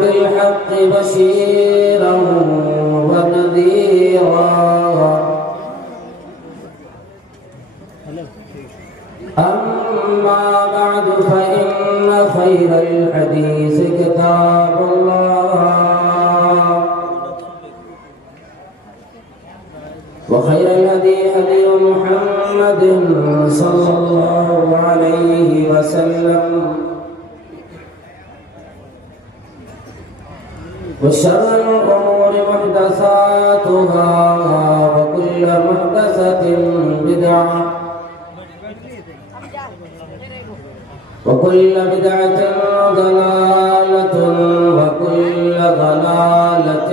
بالحق بشيرا ونذيرا أما بعد فإن خير الحديث كتاب الله وخير الهدي هدي محمد صلى الله عليه وسلم وشر الأمور محدثاتها وكل محدثة بدعة وكل بدعة ضلالة وكل ضلالة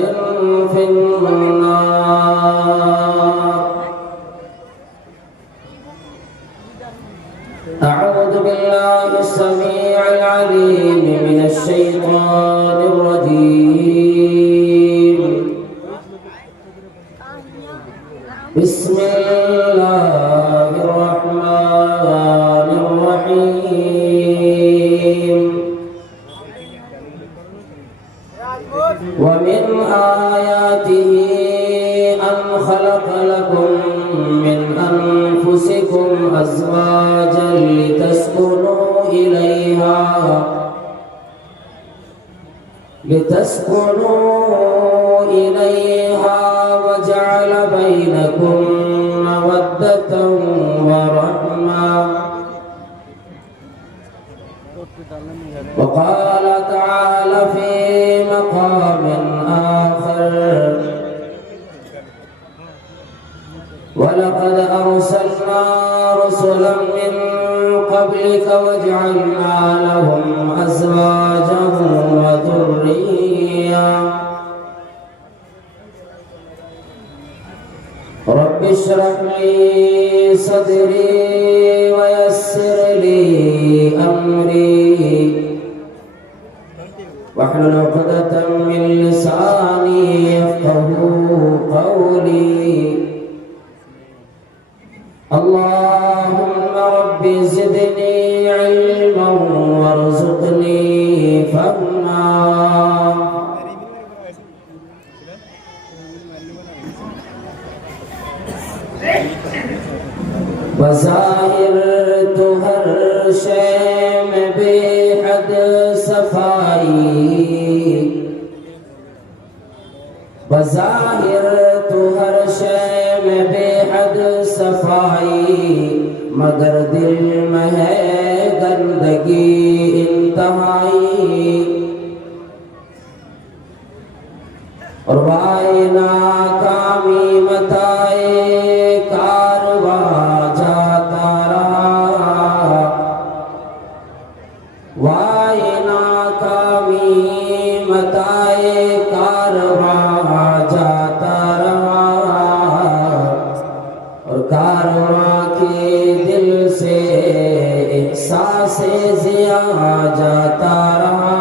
في النار. أعوذ بالله السميع العليم من الشيطان الرجيم. بسم الله الرحمن الرحيم. ومن آياته أن خلق لكم من أنفسكم أزواجا لتسكنوا إليها وجعل بينكم مودة ورحمة. وقال تعالى في مقام آخر: ولقد أرسلنا رسلا من قبلك وجعلنا لهم أزواجا وذرية. رب اشرح لي صدري ويسر لي أمري واحلل عقدة من لساني يفقهوا قولي. اللهم رب زدني علما وارزقني فهما. بظاہر تو ہر شے میں بے حد صفائی، بظاہر تو ہر شے میں بے حد صفائی، مگر دل میں ہے گندگی انتہائی. اور وائے ناکامی متائے کارواں جاتا رہا، وائے ناکامی متائے کارواں جاتا رہا، اور کارواں کے دل سے احساس ضیاء جاتا رہا.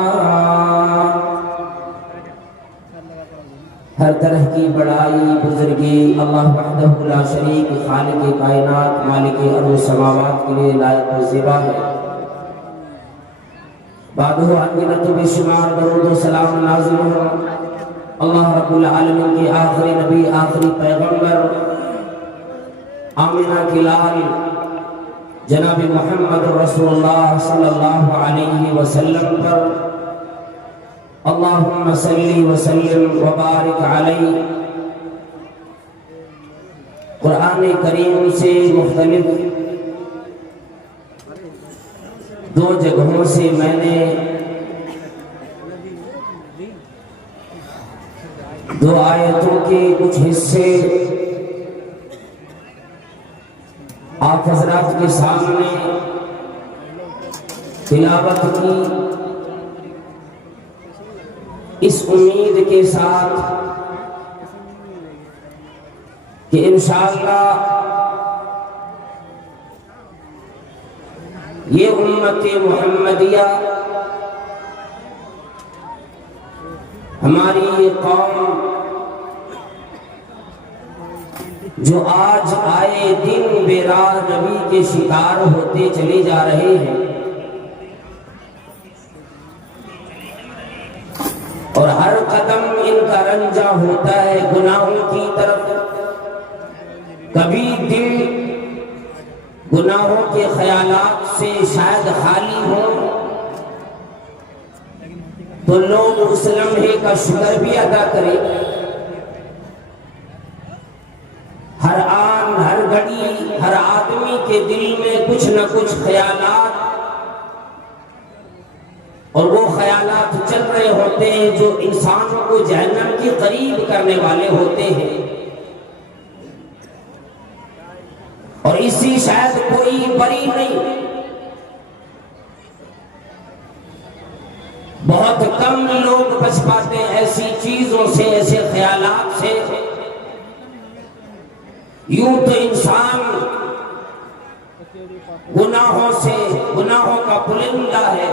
ہر طرح کی بڑائی بزرگی اللہ وحدہ لا شریک خالق کائنات مالک ارض و سماوات کے لیے لائق و زیبا ہے. بعدہ انگنت بے شمار درود و سلام نازل ہو اللہ رب العالمین کی آخری نبی آخری پیغمبر آمنہ کی لال جناب محمد رسول اللہ صلی اللہ علیہ وسلم پر اللہم صلی وسلم وبارک علیہ. قرآن کریم سے مختلف دو جگہوں سے میں نے دو آیتوں کے کچھ حصے آپ حضرات کے سامنے تلاوت کی، اس امید کے ساتھ کہ انشاءاللہ یہ امت محمدیہ ہماری یہ قوم جو آج آئے دن بیرار نبی کے شکار ہوتے چلے جا رہے ہیں، اور ہر قدم ان کا رنجا ہوتا ہے گناہوں کی طرف. کبھی دل گناہوں کے خیالات سے شاید خالی ہو تو لوگ اس لمحے کا شکر بھی ادا کریں. ہر آن ہر گھڑی ہر آدمی کے دل میں کچھ نہ کچھ خیالات اور وہ خیالات چل رہے ہوتے ہیں جو انسانوں کو جہنم کے قریب کرنے والے ہوتے ہیں. اور اسی شاید کوئی بری نہیں، بہت کم لوگ بچ پاتے ہیں ایسی چیزوں سے، ایسے خیالات سے. یوں تو انسان گناہوں سے، گناہوں کا پلندہ ہے،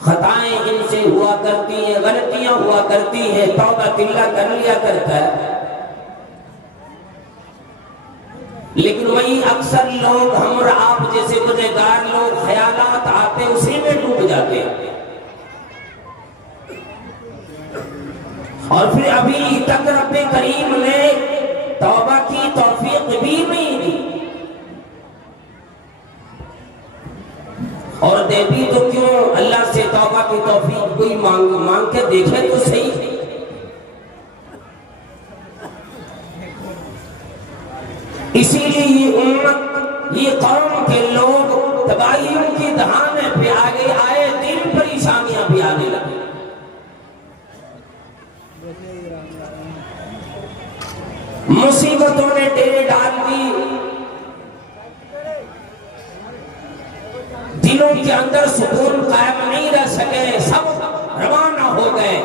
خطائیں ان سے ہوا کرتی ہیں، غلطیاں ہوا کرتی ہیں، توبہ تلہ کر لیا کرتا ہے. لیکن وہی اکثر لوگ ہم اور آپ جیسے گنہگار لوگ خیالات آتے اسی میں ڈوب جاتے ہیں، اور پھر ابھی تک رب کریم نے توبہ کی توفیق بھی نہیں دی، اور دے بھی تو کیوں، اللہ سے توبہ کی توفیق کوئی مانگ کے دیکھے تو صحیح. اسی لیے یہ امت، یہ قوم کے لوگ تباہیوں کی دہانے پہ آگے آئے، دن پریشانیاں بھی آنے لگی. مصیبتوں نے ڈیرے ڈال دی، دلوں کے اندر سکون قائم نہیں رہ سکے، سب روانہ ہو گئے.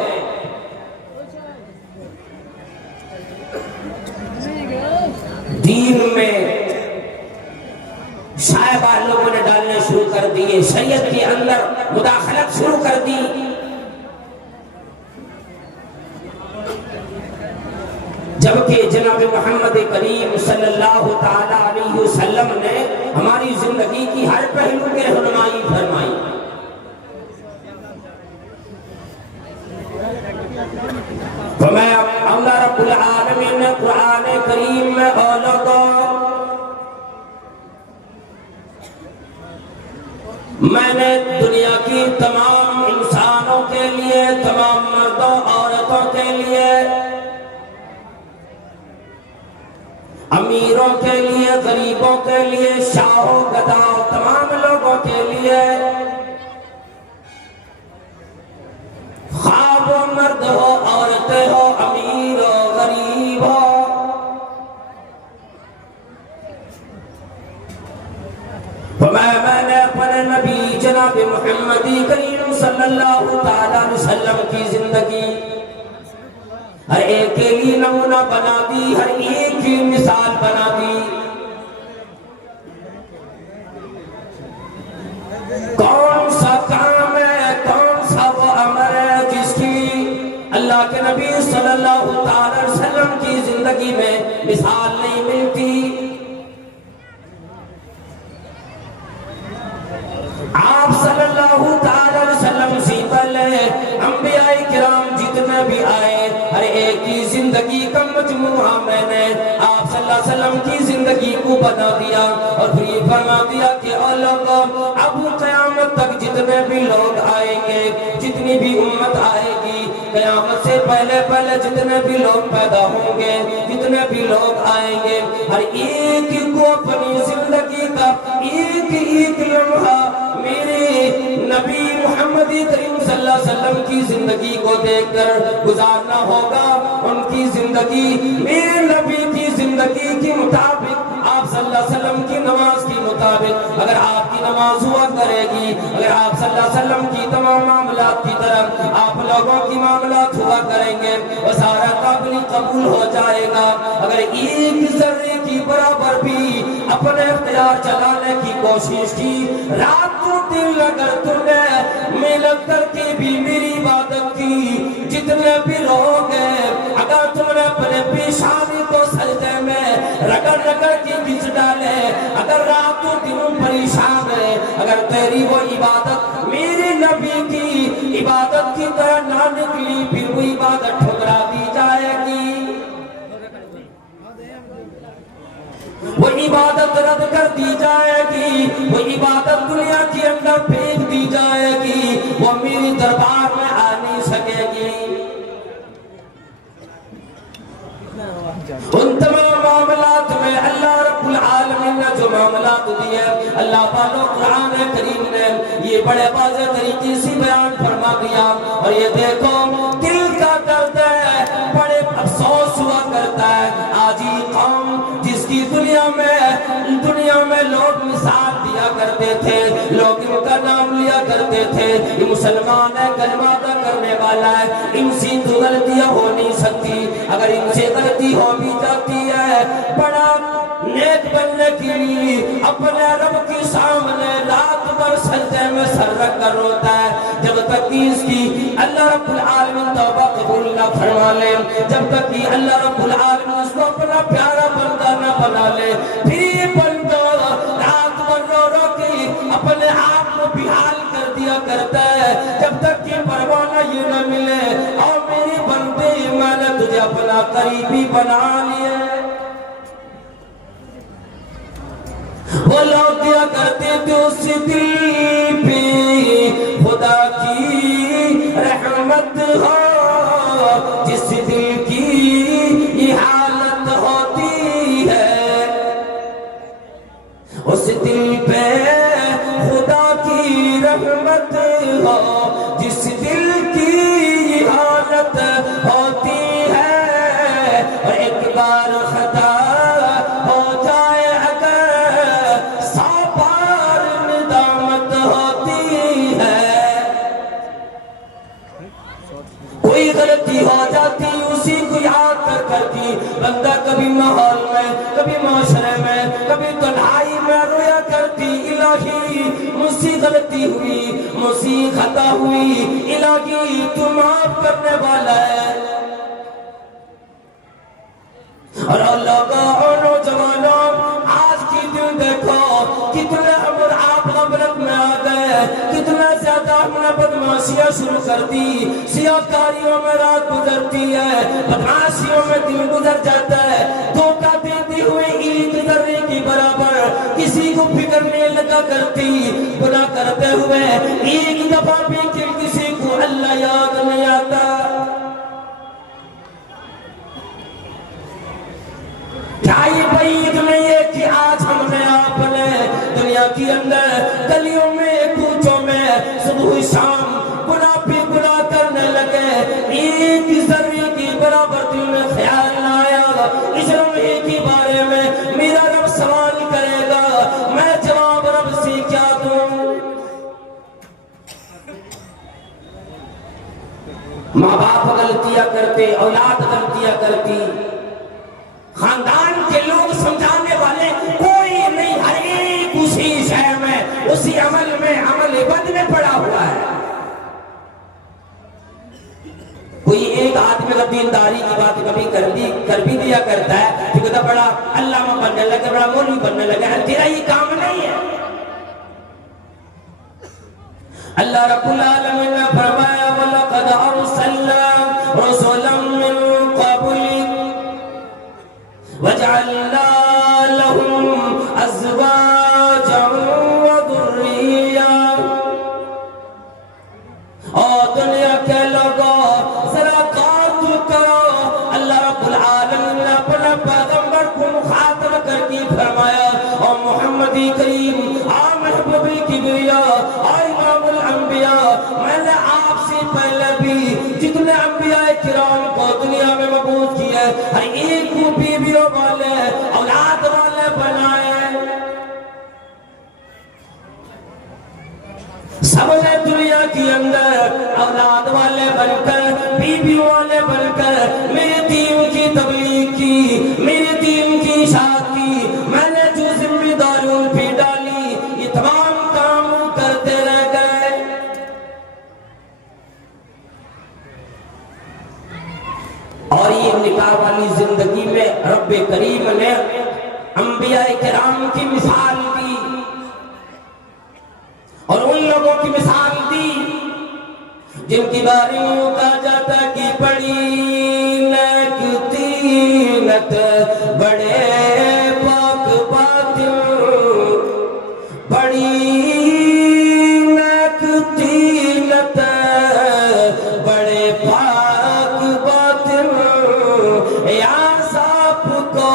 دین میں شائبہ لوگوں نے ڈالنے شروع کر دیے، شریعت کے اندر مداخلت شروع کر دی. جبکہ جناب محمد کریم صلی اللہ تعالی علیہ وسلم نے ہماری زندگی کی ہر پہلو کی رہنمائی فرمائی. تو میں اللہ رب العالمین نے قرآن کریم میں میں نے دنیا کی تمام انسانوں کے لیے، تمام مردوں عورتوں کے لیے، امیروں کے لیے، غریبوں کے لیے، شاہوں گداؤں، تمام لوگوں کے لیے، خواب و مرد ہو، عورتیں ہو، امیر ہو، غریب ہو، تو میں نے اپنے نبی جناب محمد کریم صلی اللہ تعالی علیہ وسلم کی زندگی ہر ایک کے لیے نمونہ بنا دی، ہر ایک کی مثال بنا دی. کون سا کام ہے، کون سا وہ امر ہے جس کی اللہ کے نبی صلی اللہ تعالی علیہ وسلم کی زندگی میں مثال نہیں ملتی. آپ صلی اللہ تعالی علیہ وسلم سے پہلے انبیاء کرام جتنے بھی آئے، ہر ایک کی زندگی کا مجموعہ میں نے آپ صلی اللہ علیہ وسلم کی زندگی کو بنا دیا، اور پھر یہ فرما دیا کہ اے لوگوں، اب قیامت تک جتنے بھی لوگ آئیں گے، جتنی بھی امت آئے گی، قیامت سے پہلے پہلے جتنے بھی لوگ پیدا ہوں گے، جتنے بھی لوگ آئیں گے، ہر ایک کو اپنی زندگی کا ایک ایک لمحہ میرے نبی محمد کریم صلی اللہ علیہ وسلم کی زندگی کو دیکھ کر گزارنا ہوگا. ان کی زندگی میرے نبی کی زندگی کے مطابق، آپ صلی اللہ علیہ وسلم کی نماز کے مطابق اگر آپ کی نماز ہوا کرے گی، اگر آپ صلی اللہ علیہ وسلم کی تمام معاملات کی طرف آپ لوگوں کی معاملات ہوا کریں گے، وہ سارا قابل قبول ہو جائے گا. اگر ایک ذرے کی برابر بھی اپنے اختیار چلانے کی کوشش کی، راتوں دن اگر تم نے محنت کر کے بھی میری عبادت کی، جتنے بھی لوگ ہیں، اگر تم نے اپنے پیشانی کو سجدے میں رگڑ رگڑ کے بچ ڈالے، اگر راتوں دنوں پریشان ہے، اگر تیری وہ عبادت میرے نبی کی عبادت عبادت کی طرح نہ نکلی پھر وہ عبادت ٹھکرا دی جائے گی، وہ عبادت رد کر دی جائے گی، وہ عبادت دنیا کے اندر پھینک دی جائے گی، وہ میری دربار میں آ نہیں سکے گی۔ ان تمام معاملات میں اللہ رب العالمین نے جو معاملات دیے، اللہ پاک قرآن کریم نے یہ بڑے واضح طریقے سے بیان فرما دیا۔ اور یہ دیکھو دل کا درد ہے، بڑے افسوس ہوا کرتا ہے آج یہ قوم جس کی دنیا میں لوگ مثال دیا کرتے تھے، لوگ ان کا نام لیا کرتے تھے، یہ مسلمان ہے، کلمہ ادا کرنے والا ہے، ان سے تو غلطیاں ہو نہیں سکتی، اگر ان سے غلطی ہو بھی جاتی ہے بڑا نیک بننے کے لیے اپنے رب کے سامنے رات بھر سجدے میں سر رکھ کر روتا ہے، جب تک کہ اس کی اللہ رب العالمین توبہ قبول نہ فرما لے، جب تک کہ اللہ رب العالمین اس کو اپنا پیارا بندہ نہ بنا لے، پھر یہ بندہ رات بھر رو رو کے اپنے آپ کو بحال کر دیا کرتا ہے، جب تک کہ پروانہ یہ نہ ملے اور میری بندے میں نے تجھے اپنا قریبی بنا لیا۔ وہ لوگ دیا کرتے تھے اس دل پہ خدا کی رحمت ہو، جس دل کی یہ حالت ہوتی ہے، اس دل پہ خدا کی رحمت ہو، جس دل کی یہ حالت ہوتی ہے، اور ایک بار خطا ہو جائے اگر 100 بار ندامت ہوتی ہے، کوئی غلطی ہو جاتی اسی کو یاد کر کرتی بندہ کبھی ماحول میں، کبھی معاشرے میں، کبھی تنہائی میں رویا کرتی، الہی مجھ سے غلطی ہوئی، مجھ سے خطا ہوئی، الہی تو معاف کرنے والا ہے۔ اور لوگوں اور نوجوانوں آج کی دن دیکھو کتنے عمر آپ غفلت میں آ گئے، کتنا زیادہ ہم نے بدماشیاں شروع کر دی، سیاکاریوں میں رات گزرتی ہے، بدماشیوں میں دن گزر جاتا ہے، دھوکہ دیتی ہوئے اینٹ ذرے کی برابر کسی کو فکر نہیں لگا کرتی، گناہ کرتے ہوئے ایک دفعہ بھی کسی کو اللہ یاد نہیں آتا۔ کیا یہ بعید نہیں ہے کہ آج ہم نے آپ نے دنیا کے اندر گلیوں میں کوچوں میں صبح شام گناہ پہ گناہ کرنے لگے، ایک ذرے کی برابر دل میں خیال نہ آیا اس لمحے کے بارے میں میرا رب سوال کرے گا، میں جواب رب سے کیا دوں؟ ماں باپ غلطیاں کرتے، اولاد غلطیاں کرتی، خاندان کے لوگ سمجھانے والے کوئی نہیں، ہر ایک اسی شے میں، اسی عمل میں، عمل بد میں پڑا ہوا ہے۔ کوئی ایک آدمی کا دینداری کی بات کبھی کر بھی دیا کرتا ہے، تو کہتا بڑا علامہ بننے لگا، بڑا مولوی بننے لگا، تیرا یہ کام نہیں ہے۔ اللہ رب العالمین نے فرمایا وَلَقَدْ أَرْسَلْنَا رُسُلًا مِّن قَبْلِكَ وَجَعَلْنَا لَهُمْ أَزْوَاجًا وَذُرِّيَّةً۔ اور دنیا کے لوگوں ذرا غور کرو، اللہ رب العالمین نے اپنے پیغمبر کو مخاطب کر کے فرمایا اور محمد کریم اور محبوب کبریا اور امام الانبیاء، میں نے آپ سے پہلے بھی جتنے انبیاء کرام کو دنیا میں مبعوث کیے ہر ایک کو بیویوں والے اولاد والے بنائے، سب نے دنیا کے اندر اولاد والے بن کر، بیویوں والے بن کر میرے دین کی تبلیغ کی، میرے دین کی اشاعت کی، میں نے جو ذمہ داریوں پہ ڈالی یہ تمام کام کرتے رہ گئے۔ اور یہ نکاح والی زندگی میں رب کریم نے انبیاء کرام کی مثال دی اور ان لوگوں کی مثال دی جن کی باریوں کا جاتا کی پڑی نیک تینت بڑے پاک باطن بڑی نیک تینت بڑے پاک باطن یا سب کو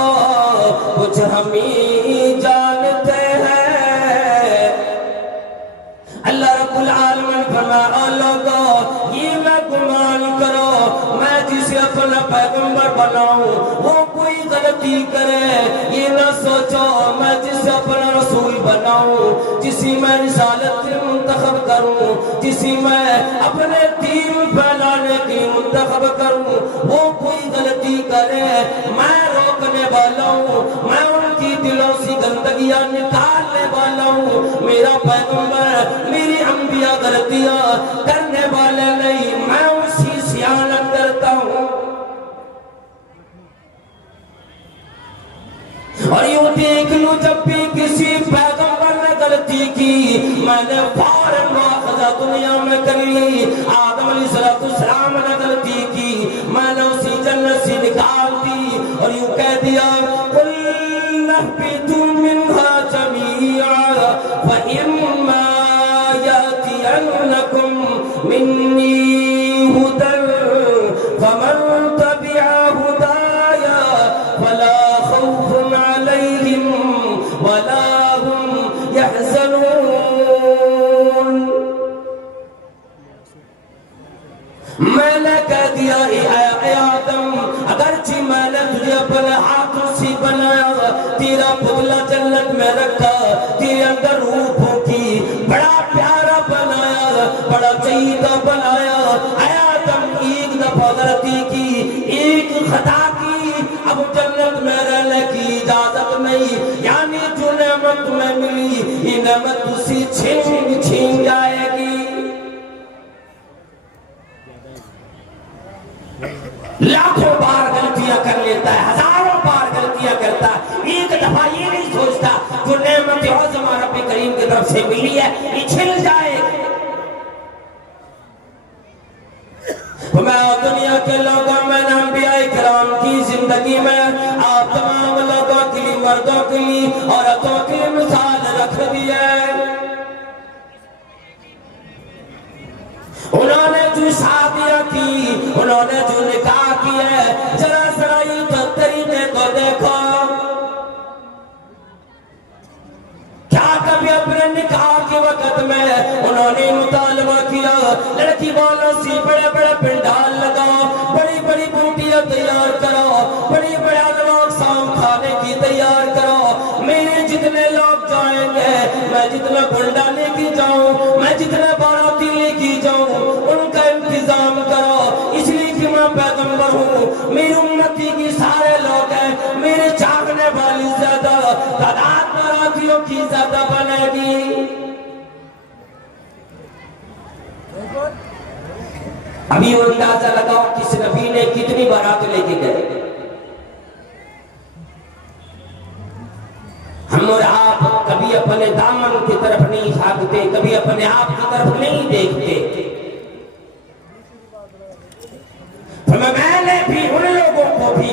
کچھ ہم ہی جانتے ہیں اللہ رب العالمین فرمایا لوگو یہ میں گمان کرو میں جسے اپنا پیغمبر بناؤں وہ کوئی غلطی کرے یہ نہ سوچو میں جسے اپنا رسول بناؤں جسی میں رسالت منتخب کروں جسی میں اپنے دین پھیلانے کی منتخب کروں وہ کوئی غلطی کرے میں روکنے والا ہوں میں ان کی دلوں سے گندگیاں نکالنے والا ہوں میرا پیغمبر میری انبیاء غلطیاں کرنے والے نہیں میں اسی سیانت کرتا ہوں اور یوں دیکھ لوں جب بھی کسی پیغمبر نے غلطی کی میں نے فوراً مواخذہ دنیا میں کر لی آدم علیہ السلام نے غلطی کی میں نے اسی جنت سے نکال دی اور یوں کہہ دیا قُلْ نَحْبِتُ مِنْهَا جَمِيعًا فَإِمَّا يَأْتِيَنَّكُمْ مِنِّي هُدًى فَمَنْ تَبِعَ هُدَايَ فَلَا خَوْفٌ عَلَيْهِمْ وَلَا هُمْ يَحْزَنُونَ میں نے کہہ دیا اے آدم اگرچہ میں نے تجھے اپنے ہاتھوں سے بنایا تیرا پتلا جنت میں رکھا تیرے اندر روح پھونکی بڑا پیارا بنایا بڑا چہیتا بنایا اے آدم ایک دفعہ غلطی کی ایک خطا کی اب جنت میں رہنے کی اجازت نہیں یعنی جو نعمت میں ملی یہ نعمت اسی چھین جائے گی لاکھوں بار غلطیاں کر لیتا ہے ہزاروں بار غلطیاں کرتا ہے ایک دفعہ یہ نہیں سوچتا جو نعمت عظیم رب کریم کی طرف سے ملی ہے یہ چھل جائے میں دنیا کے لوگوں میں انبیاء کرام کی زندگی میں آپ تمام لوگوں کے لیے مردوں کے لیے عورتوں کے لیے مثال رکھ دی ہے انہوں نے جو شادیاں کی انہوں نے جو نکاح کی ہے ذرا ذرا یہ طریقے کو دیکھو کیا کبھی اپنے نکاح کے وقت میں انہوں نے مطالبہ کیا لڑکی والوں سے بڑے بڑے پنڈال لگاؤ بڑی بڑی بوٹیاں تیار کرو بڑی بڑی اقسام کھانے کی تیار کرو میرے جتنے لوگ جائیں گے میں جتنا بنڈا لے کے جاؤں میں جتنے باراتی لے کے جاؤں ان کا انتظام کرو اس لیے کہ میں پیغمبر ہوں میری امتی کی سارے لوگ ہیں میرے چاہنے والی زیادہ تعداد براتیوں کی زیادہ بنے گی ابھی وہ اندازہ لگاؤ کس نبی نے کتنی بارات لے کے گئے ہم اور آپ کبھی اپنے دامن کی طرف نہیں جھانکتے کبھی اپنے آپ کی طرف نہیں دیکھتے میں نے بھی ان لوگوں کو بھی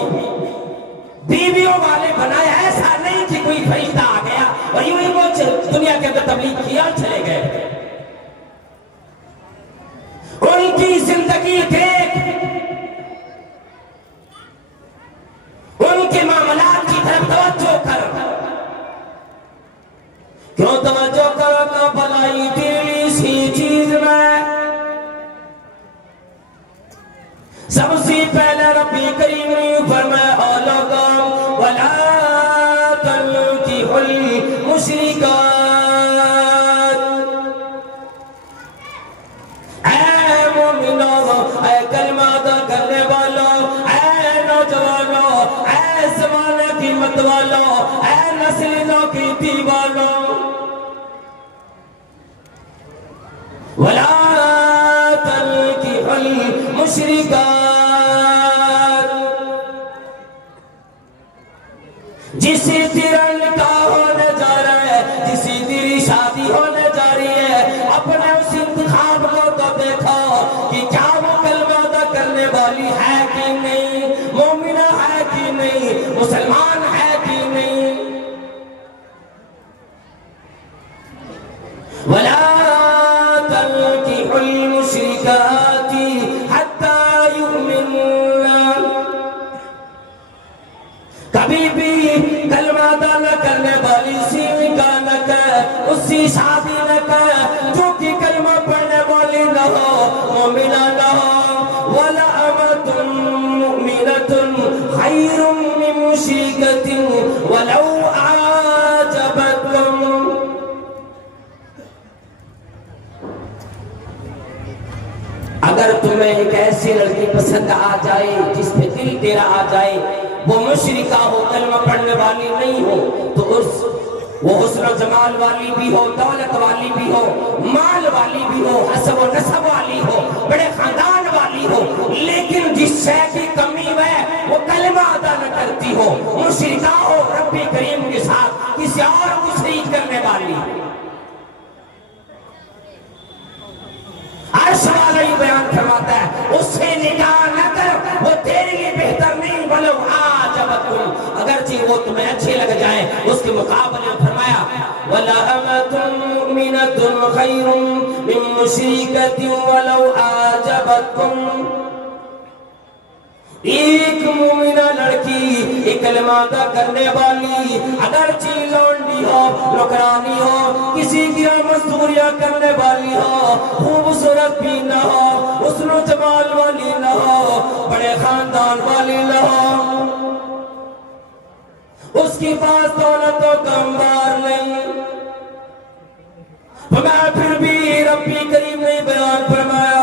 بیویوں والے بنایا ایسا نہیں کہ کوئی فرشتہ آ گیا اور یوں ہی وہ دنیا کے اندر تبلیغ کیا چلے گئے ان کی زندگی دیکھ ان کے معاملات کی طرف توجہ کر کیوں توجہ کرنا بھلائی دلی سی چیز میں سب سے پہلے ربی کریم نے فرمایا اے لوگوں ولا تنکحوا المشرکات اے مومنوں اے کلمہ ادا کرنے والوں اے نوجوانوں اے زمانے کی مت والوں اے نسلوں کی دیوانوں ولا تنکحوا المشرکات جسی تیرا نکاح ہونے جا رہا ہے جسی تیری شادی ہونے جا رہی ہے اپنے اس انتخاب کو تو دیکھو کہ مسلمان ہے کہ نہیں؟ وَلَا تَنكِحُوا الْمُشْرِكَاتِ حَتَّى يُؤْمِنَّ، کبھی بھی کلمہ ادا نہ کرنے والی سی نکاح نہ کر، اس سے شادی نہ کر جو کہ کلمہ پڑھنے والی نہ ہو، مومنہ نہ ہو۔ وَلَأَمَةٌ مُؤْمِنَةٌ خَيْرٌ مِّن مُشْرِكَةٍ وَلَوْ أَعْجَبَتْكُمْ، اگر تمہیں ایک ایسی لڑکی پسند آ جائے جس پہ دل تیرا آ جائے، وہ مشرکہ ہو، کلمہ پڑھنے والی نہیں ہو، تو وہ حسن و جمال والی بھی ہو، دولت والی بھی ہو، مال والی بھی ہو، حسب و نسب والی ہو، بڑے خاندان والی ہو، لیکن جس شے کی کمی ہے وہ کلمہ ادا نہ کرتی ہو، مشرکہ ہو، رب کریم کے ساتھ کسی اور کو شریک کرنے والی، عرش والا ہی بیان فرماتا ہے اس سے نکاح نہ کر، وہ تیرے لیے بہتر نہیں، ولو عاجبتکم، اگرچہ وہ تمہیں اچھے لگ جائیں۔ اس کے مقابلے میں فرمایا وَلَأَمَةٌ مُؤْمِنَةٌ خَيْرٌ مِّن مُشْرِكَةٍ وَلَوْ عَاجَبَتْكُمْ، ایک مومنہ لڑکی، ایک کلمہ ادا کرنے والی، اگرچہ لونڈی ہو، نوکرانی ہو، کسی کی مزدوریاں کرنے والی ہو، خوبصورت بھی نہ ہو، حسن و جمال والی نہ ہو، بڑے خاندان والی نہ ہو، اس کی پاس دولت و کمبار نہیں، فرمایا پھر بھی ربی کریم نے بیان فرمایا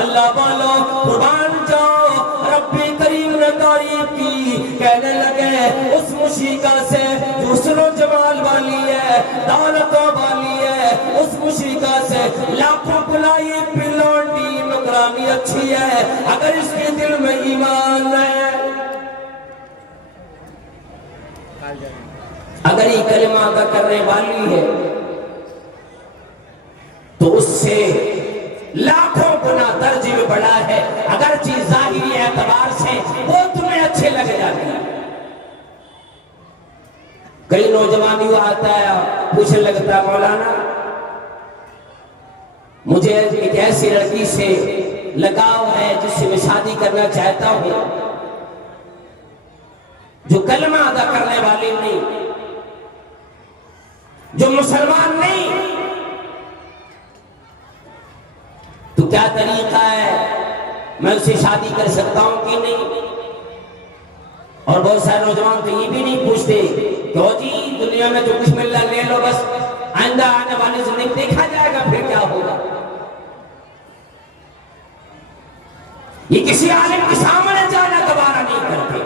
اللہ والو قربان جاؤ، ربی کریم نے تعریف کی، کہنے لگے اس مشرکہ سے جو حسن و جمال والی ہے، دولت والی ہے، اس مشرکہ سے لاکھوں بلائی پلونڈی نکرانی اچھی ہے، اگر اس کے دل میں ایمان ہے، اگر یہ کلمہ ادا کرنے والی ہے تو اس سے لاکھوں گنا درجے میں بڑا ہے، اگرچہ ظاہری اعتبار سے وہ تمہیں اچھے لگ جاتے ہیں۔ کئی نوجوان یوں آتا ہے پوچھنے لگتا ہے مولانا مجھے ایک ایسی لڑکی سے لگاؤ ہے جس سے میں شادی کرنا چاہتا ہوں جو کلمہ ادا کرنے والی نہیں، جو مسلمان نہیں، تو کیا طریقہ ہے میں اسے شادی کر سکتا ہوں کہ نہیں؟ اور بہت سارے نوجوان تو یہ بھی نہیں پوچھتے کہ ہو جی دنیا میں جو کچھ مل رہا لے لو، بس آئندہ آنے والی زندگی دیکھا جائے گا پھر کیا ہوگا۔ یہ کسی عالم کے سامنے جانا گوارا نہیں کرتے،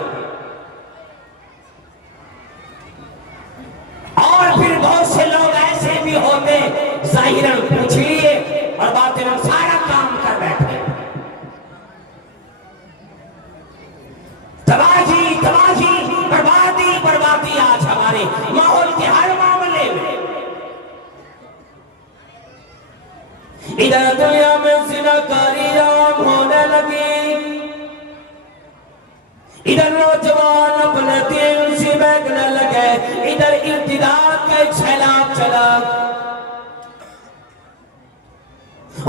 اور پھر بہت سے لوگ ایسے بھی ہوتے ظاہراً پوچھ لیے اور باطناً سارا کام کر بیٹھے، تباہی تباہی، بربادی بربادی آج ہمارے ماحول کے ہر معاملے میں۔ ادھر دنیا میں زناکاری عام ہونے لگی، ادھر نوجوان اپنے دل سے بہکنے لگے، ادھر ارتداد کا ایک سیلاب چلا،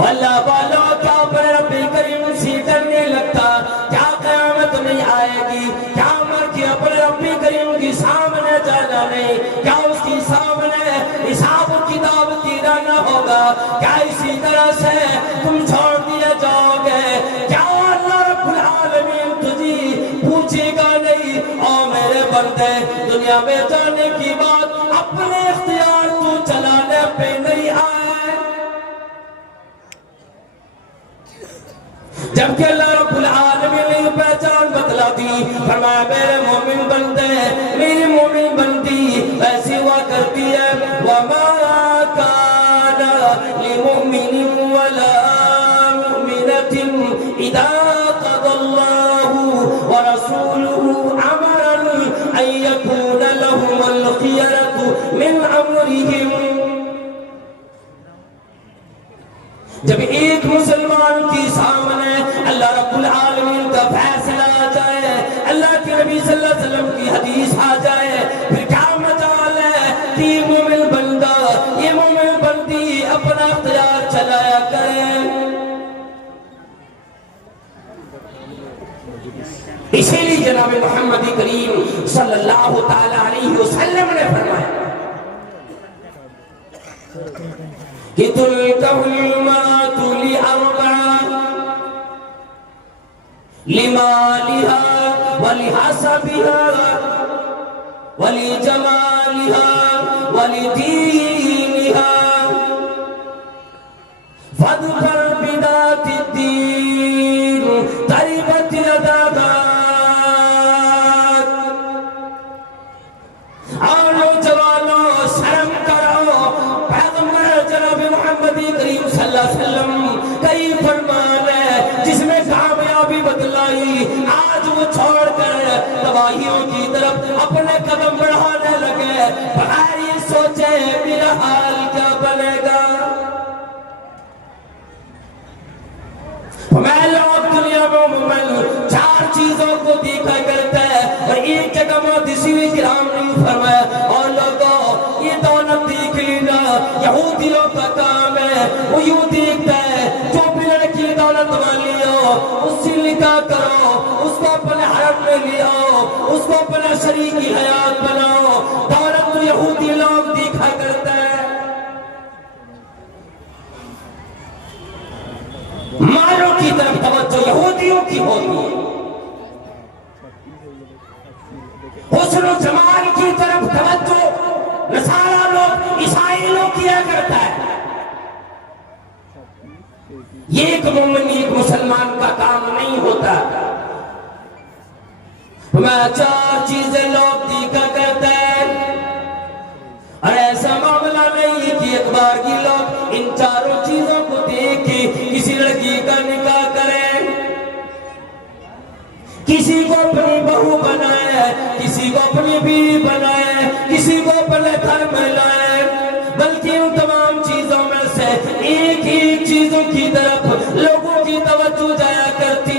اللہ والوں کیا پر رب کریم سے ڈرنے لگتا، کیا قیامت نہیں آئے گی، کیا مر کے اپنے رب کریم کے سامنے جانا نہیں، کیا اس کی سامنے حساب و کتاب تیرا نہ ہوگا، کیا اسی طرح سے تم چھوڑ دیے جاؤ گے، کیا اللہ رب العالمین تجھے پوچھے گا نہیں او میرے بندے دنیا میں جانے کی بات اپنے اختیار تو چلانے پہ نہیں آئے؟ جبکہ اللہ رب العالمین نے پہچان بتلا دی، فرمایا میرے مومن بندے میری مومن بندی ایسی ہوا کرتی ہے وَمَا كَانَ لِمُؤْمِنٍ وَلَا مُؤْمِنَةٍ إِذَا قَضَى اللَّهُ وَرَسُولُهُ أَمْرًا أَن يَكُونَ لَهُمُ الْخِيَرَةُ مِنْ أَمْرِهِمْ۔ جب ایک مسلمان کی سامنے اللہ رب العالمین کا فیصلہ آ جائے، اللہ کے نبی صلی اللہ علیہ وسلم کی حدیث اسی لیے جناب محمد کریم صلی اللہ تعالی علیہ وسلم نے فرمایا کہ تلکہ المرأة لأربع لمالها ولحسبها ولجمالها ولدينها فاظفر بذات الدين تربت يداك اور نوجوانوں شرم کرو پیغمبر جناب محمد کریم صلی اللہ علیہ وسلم کئی فرمان ہے جس میں کامیابی بتلائی آج وہ چھوڑ کر تباہیوں کی طرف اپنے قدم بڑھانے لگے بغیر یہ سوچے میرا حال کیا بنے گا میں لوگ دنیا میں عموماً چار چیزوں کو دیکھا کرتا ہے اور ایک جگہ محدثین کرام نے فرمایا اور لوگوں یہ دولت دیکھ لینا یہودیوں کا کام ہے وہ یوں دیکھتا ہے جو بھی لڑکی دولت والی ہو اس سے نکاح کرو اس کو اپنے حرم میں لیا اس کو اپنا شریکی حیات بناؤ دولت تو یہودی لوگ دیکھا کرتا ہے مالوں کی طرف توجہ یہودیوں کی ہوتی ہے حسن و جمال کی طرف توجہ نصارہ لوگ عیسائی لوگ کیا کرتا ہے یہ ایک مومن ایک مسلمان کا کام نہیں ہوتا میں چار چیزیں لوگ دیکھا کرتا ہے اور ایسا معاملہ نہیں کہ ایک بار کی لوگ ان چاروں چیزوں کو دیکھ کے کسی لڑکی کا نکاح کریں کسی کو اپنی بہو بنائے کسی کو اپنی بیوی بنائے کسی کو اپنے گھر میں لائے بلکہ ان تمام چیزوں میں سے ایک ایک چیزوں کی طرف لوگوں کی توجہ جایا کرتی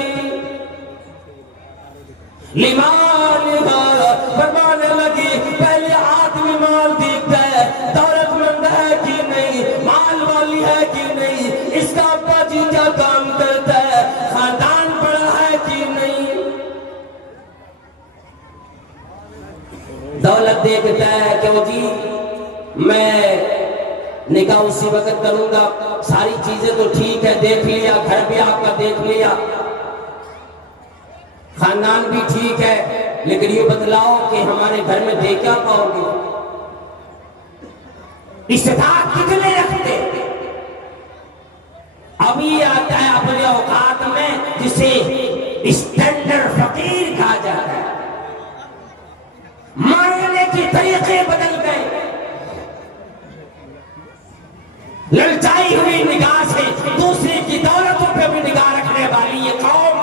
لمالها فرمانے لگی پہلے آدمی مال دیکھتا ہے دولت مند ہے کہ نہیں مال والی ہے کہ نہیں اس کا ابا جی کیا کام کرتا ہے خاندان بڑا ہے کہ نہیں دولت دیکھتا ہے کہ وہ جی میں نکاح اسی وقت کروں گا ساری چیزیں تو ٹھیک ہے دیکھ لیا گھر بھی آپ کا دیکھ لیا خاندان بھی ٹھیک ہے لیکن یہ بتلاؤ کہ ہمارے گھر میں دے کیا پاؤ گے استطاعت کتنے رکھتے اب یہ آتا ہے اپنے اوقات میں جسے اسٹینڈرڈ فقیر کہا جاتا ہے مانگنے کے طریقے بدل گئے للچائی ہوئی نگاہ سے دوسرے کی دولتوں پہ بھی نگاہ رکھنے والی یہ قوم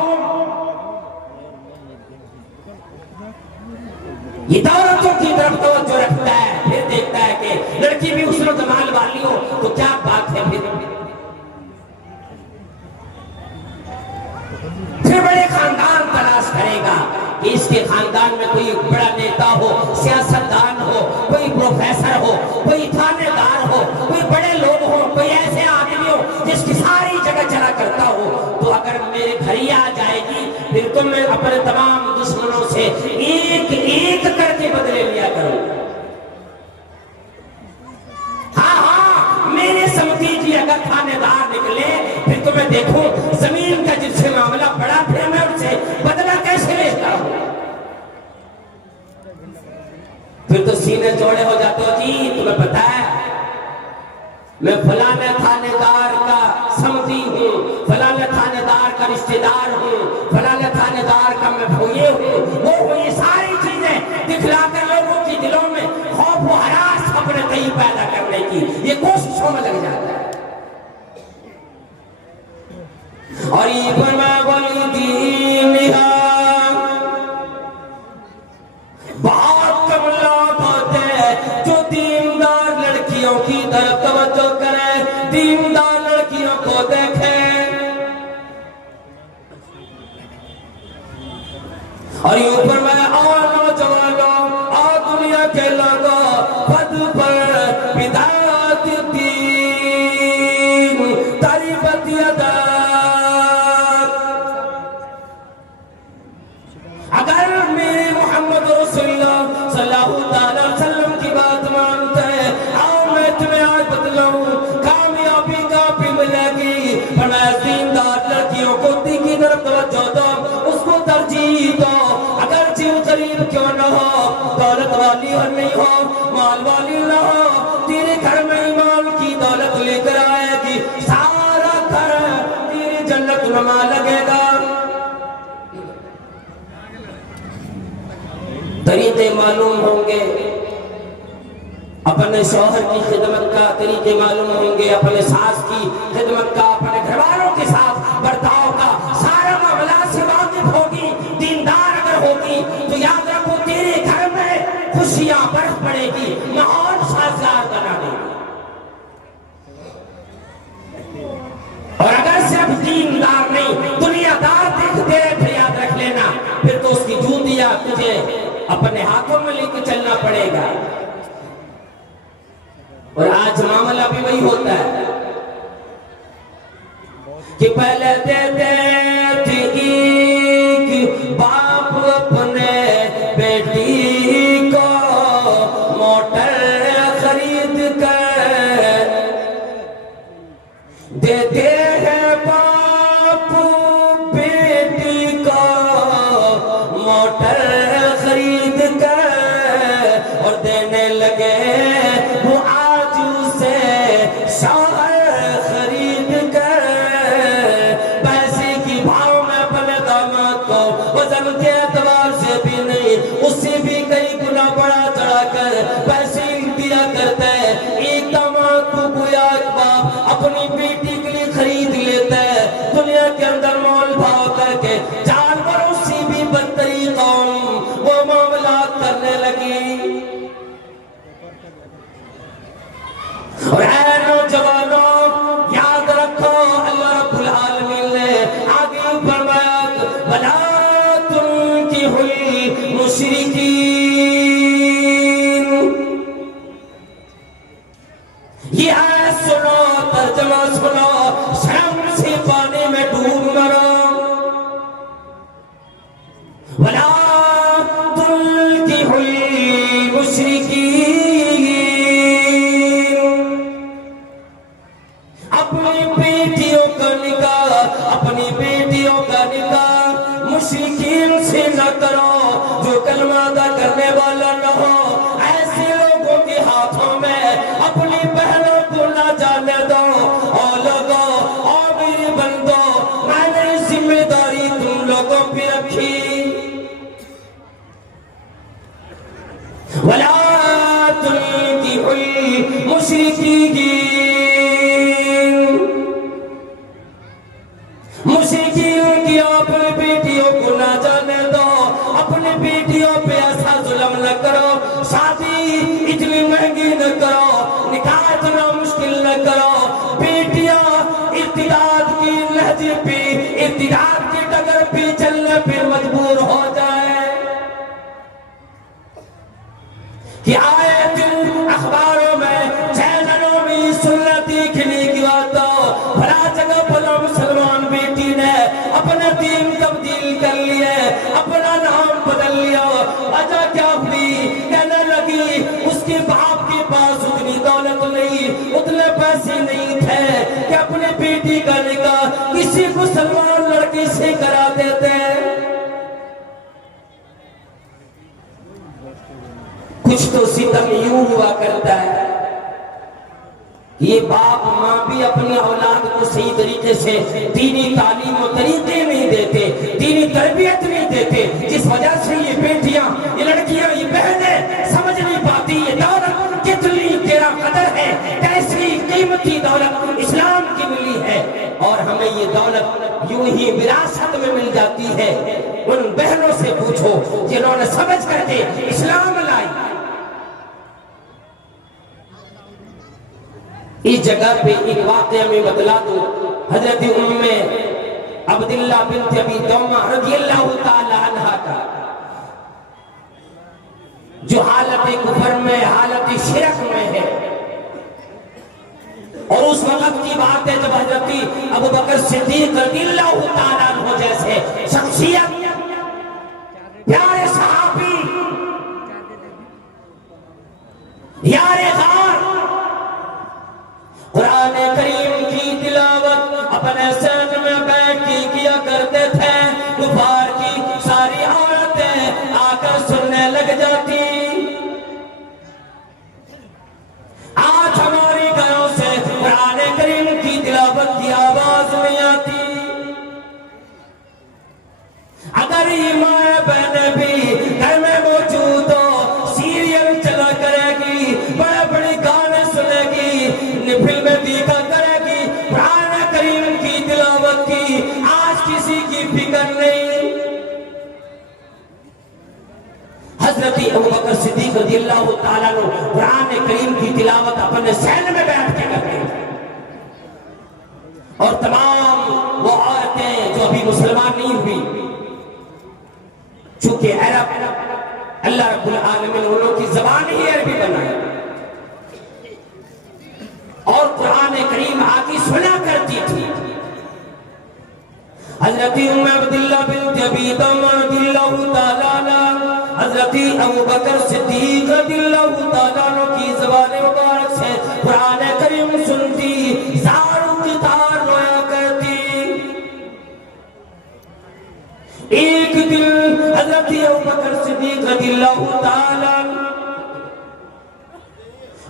یہ دولتوں کی طرف توجہ رکھتا ہے پھر دیکھتا ہے کہ لڑکی بھی حسن و جمال والی ہو تو کیا بات ہے پھر بڑے خاندان تلاش کرے گا کہ اس کے خاندان میں کوئی بڑا نیتا ہو سیاستدان ہو کوئی پروفیسر ہو کوئی تھانے دار ہو کوئی بڑے لوگ ہو کوئی ایسے آدمی ہو جس کی ساری جگہ چلا کرتا ہو تو اگر میرے گھر ہی آ جائے گی پھر تو میں اپنے تمام دشمنوں سے ایک ایک کر کے بدلے لیا کروں ہاں میرے سمجھی جی اگر تھانے دار نکلے پھر تو میں دیکھوں زمین کا جس سے معاملہ بڑا پھر میں ان سے بدلہ کیسے لیتا ہوں پھر تو سینے جوڑے ہو جاتے ہو جی تمہیں پتا ہے میں فلانے تھانے دار کا سمجھی ہوں فلانے تھانے دار کا رشتہ دار ہوں فلانے تھانے دار کا میں بھوئے ہوں وہ یہ ساری چیزیں دکھلا کر لوگوں کی دلوں میں خوف و ہراس اپنے کئی پیدا کرنے کی یہ کوششوں میں لگ جاتا ہے اور یہ فرمایا وَلِدِينِهَا بہت کم لوگ ہوتے ہیں جو دیندار لڑکیوں کی طرف توجہ کریں دیندار لڑکیوں کو دیکھیں اور یہ فرمایا اور نوجوانوں اور دنیا کے لوگوں خود پر بدایات الدین تربت یدا کی طرف توجہ دو، اس کو ترجیح دو، اگرچہ وہ قریب کیوں نہ ہو، دولت والی اور نہیں ہو، مال والی نہ ہو، تیرے گھر میں ایمان کی دولت لے کر آئے گی، سارا گھر تیری جنت نما لگے گا۔ طریقے معلوم ہوں گے، اپنے شوہر کی خدمت کا طریقے معلوم ہوں گے، اپنے ساس کی خدمت کا، اپنے گھر والوں کے ساتھ برتاؤ کا سارا معاملہ سے واقف ہوگی، دیندار اگر ہوگی تو یاد رکھو تیرے گھر میں خوشیاں برف پڑے گی، ماحول سازگار بنا دے گی۔ اور اگر صرف دیندار نہیں دنیا دار دیکھتے پھر یاد رکھ لینا، پھر تو اس کی جوتیاں تجھے اپنے ہاتھوں میں لے کے چلنا پڑے گا۔ اور آج معاملہ بھی وہی ہوتا ہے کہ پہلے دیتے تھے ایک باپ اپنے بیٹی کو موٹر خرید کر، دیتے ہیں باپ بیٹی کو موٹر خرید کر، اور دینے لگے وہ شوہر خرید کر، پیسے کی بھاؤ میں اپنے داماد کو وزن کے اعتبار سے بھی نہیں، اس سے بھی کئی گنا بڑا چڑھا کر پیسے دیا کرتا ہے۔ ایک داماد کو گویا ایک باپ اپنی بیٹی کے لیے خرید لیتا ہے، دنیا کے اندر مول بھاؤ کر کے جانوروں سے بھی بدتری قوم وہ معاملات کرنے لگی۔ اور اے نوجوانوں یاد رکھو، اللہ رب العالمین نے آگے فرمایا وَلَا تُنْكِحُوا الْمُشْرِكِينَ، یہ آیت سنو، ترجمہ سنو، شرم سے پانی میں ڈوب مرو۔ وَلَا تُنْكِحُوا الْمُشْرِكِينَ، اپنی بیٹیوں کا نکاح، اپنی بیٹیوں کا نکاح مشرکین سے نہ کرو جو کلمہ ادا کرنے والا نہ ہو۔ ایسے لوگوں کے ہاتھوں میں اپنی بہنوں کو نہ جانے دو۔ اور لوگوں، اور میری بندوں، میں نے ذمہ داری تم لوگوں پہ رکھی۔ وَلَا تُنْكِحُوا الْمُشْرِكِينَ، مشرکین کی اپنی بیٹیوں کو نہ جانے دو، اپنی بیٹیوں پہ ایسا ظلم نہ کرو، شادی اتنی مہنگی نہ کرو، نکاح اتنا مشکل نہ کرو، بیٹیاں ارتداد کی لہجے پہ، ارتداد کی ڈگر پہ چلنے پہ مجبور ہو جائے کہ آئے دن اخباروں میں چینلوں میں سنت دیکھنے کی بات ہو، بھلا جگہ بھلا مسلمان بیٹی نے اپنا دین تبدیل کر لیا، اپنا نام بدل لیا، وجہ کیا ہوئی؟ کہنے لگی اس کے باپ کے پاس اتنی دولت نہیں، اتنے پیسے نہیں تھے کہ اپنے بیٹی کا نکاح کسی مسلمان لڑکی سے کرا دیتے۔ کچھ تو ستم یوں ہوا کرتا ہے، یہ باپ ماں بھی اپنی اولاد کو صحیح طریقے سے دینی تعلیم و طریقے نہیں دیتے، دینی تربیت نہیں دیتے، جس وجہ سے یہ بیٹیاں، یہ لڑکیاں، یہ بہنیں سمجھ نہیں پاتی یہ دولت کتنی تیرا قدر ہے، کیسی قیمتی دولت اسلام کی ملی ہے، اور ہمیں یہ دولت یوں ہی وراثت میں مل جاتی ہے۔ ان بہنوں سے پوچھو جنہوں نے سمجھ کر کے اسلام لائی۔ اس جگہ پہ ایک واقعہ میں بتلا دوں، حضرت ام عبداللہ بنت ابی طومہ رضی اللہ تعالی عنہ کا، جو حالت کفر میں، حالت شرک میں ہے، اور اس وقت کی بات ہے جب حضرت ابوبکر صدیق رضی اللہ تعالی عنہ جیسے شخصیت، پیارے صحابی، یار غار، قرآن کریم کی تلاوت اپنے سین میں بیٹھ کے کیا کرتے کفار کی ساری عورتیں آ کر سننے لگ جاتی. آج ہماری گھروں سے قرآن کریم کی تلاوت کی آواز نہیں آتی. اگر یہ ماں بہنیں بھی گھر میں موجود ہو سیریل چلا کرے گی, بڑے بڑے گانے سنے گی, فلمیں دیکھا کرے گی, قرآن کریم کی تلاوت کی آج کسی کی فکر نہیں. حضرت ابوبکر صدیق رضی اللہ تعالیٰ عنہ قرآن کریم کی تلاوت اپنے سین میں بیٹھ کے کرتے ہیں, اور تمام وہ عورتیں جو ابھی مسلمان نہیں ہوئی, چونکہ عرب اللہ رب العالمین ان لوگوں کی زبان ہی عربی بنائی, اور قرآن کریم آگے سنا کرتی تھی. حضرت ام عبداللہ بنت ابی طلحہ رضی اللہ تعالیٰ عنہ, حضرت ابوبکر صدیق رضی اللہ تعالیٰ عنہ کی زبان مبارک سے قرآن کریم سنتی, زاروں کی تار رویا کرتی. ایک دن حضرت ابوبکر صدیق رضی اللہ تعالیٰ عنہ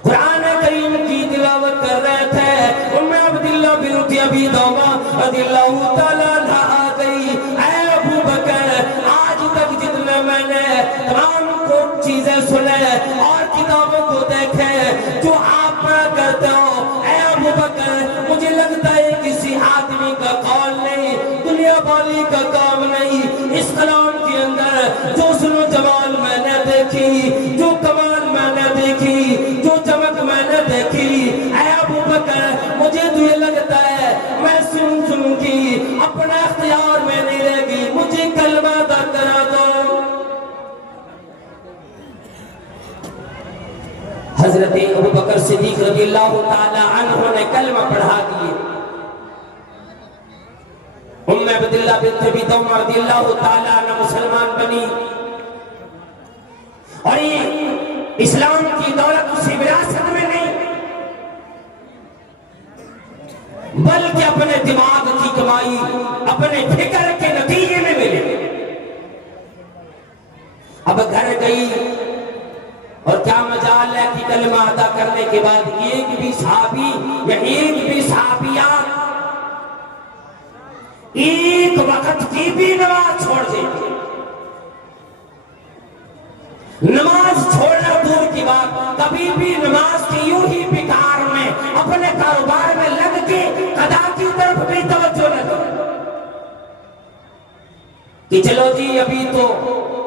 قرآن کریم کی تلاوت کر رہے تھے. ام عبداللہ بنت ابی طلحہ رضی اللہ تعالیٰ عنہ آ گئی, اے ابو بکر, آج تک جتنے میں نے تمام کو چیزیں سنے اور کتابوں کو دیکھے جو آپ پڑھا کرتے ہو, اے ابو بکر, مجھے لگتا ہے کسی آدمی کا قول نہیں, دنیا والی کا کام نہیں. اس کلام کے اندر جو سنو جمال میں نے دیکھی, جو کمال میں نے دیکھی, جو چمک میں نے دیکھی, اے ابو بکر, مجھے تو یہ لگتا ہے میں سن کی اپنا اختیار میں نہیں رہے گی, مجھے کلمہ ادا کرا دو. حضرت ابوبکر صدیق رضی اللہ تعالی عنہ نے کلمہ پڑھا دیے. ام عبداللہ بنت ابی طلحہ رضی اللہ تعالی عنہ مسلمان بنی, اور یہ اسلام کی دولت اسی وراثت میں نہیں بلکہ اپنے دماغ کی کمائی, اپنے فکر کے نتیجے میں ملے. اب گھر گئی اور کیا مجال ہے کہ کلمہ ادا کرنے کے بعد ایک بھی صحابی یا ایک بھی صحابیہ ایک وقت کی بھی نماز چھوڑ دے. نماز چھوڑنا دور کی بات, کبھی بھی نماز کی یوں ہی بیکار میں اپنے کاروبار میں لگ کے قضا کی طرف بھی توجہ نہ دو کہ چلو جی ابھی تو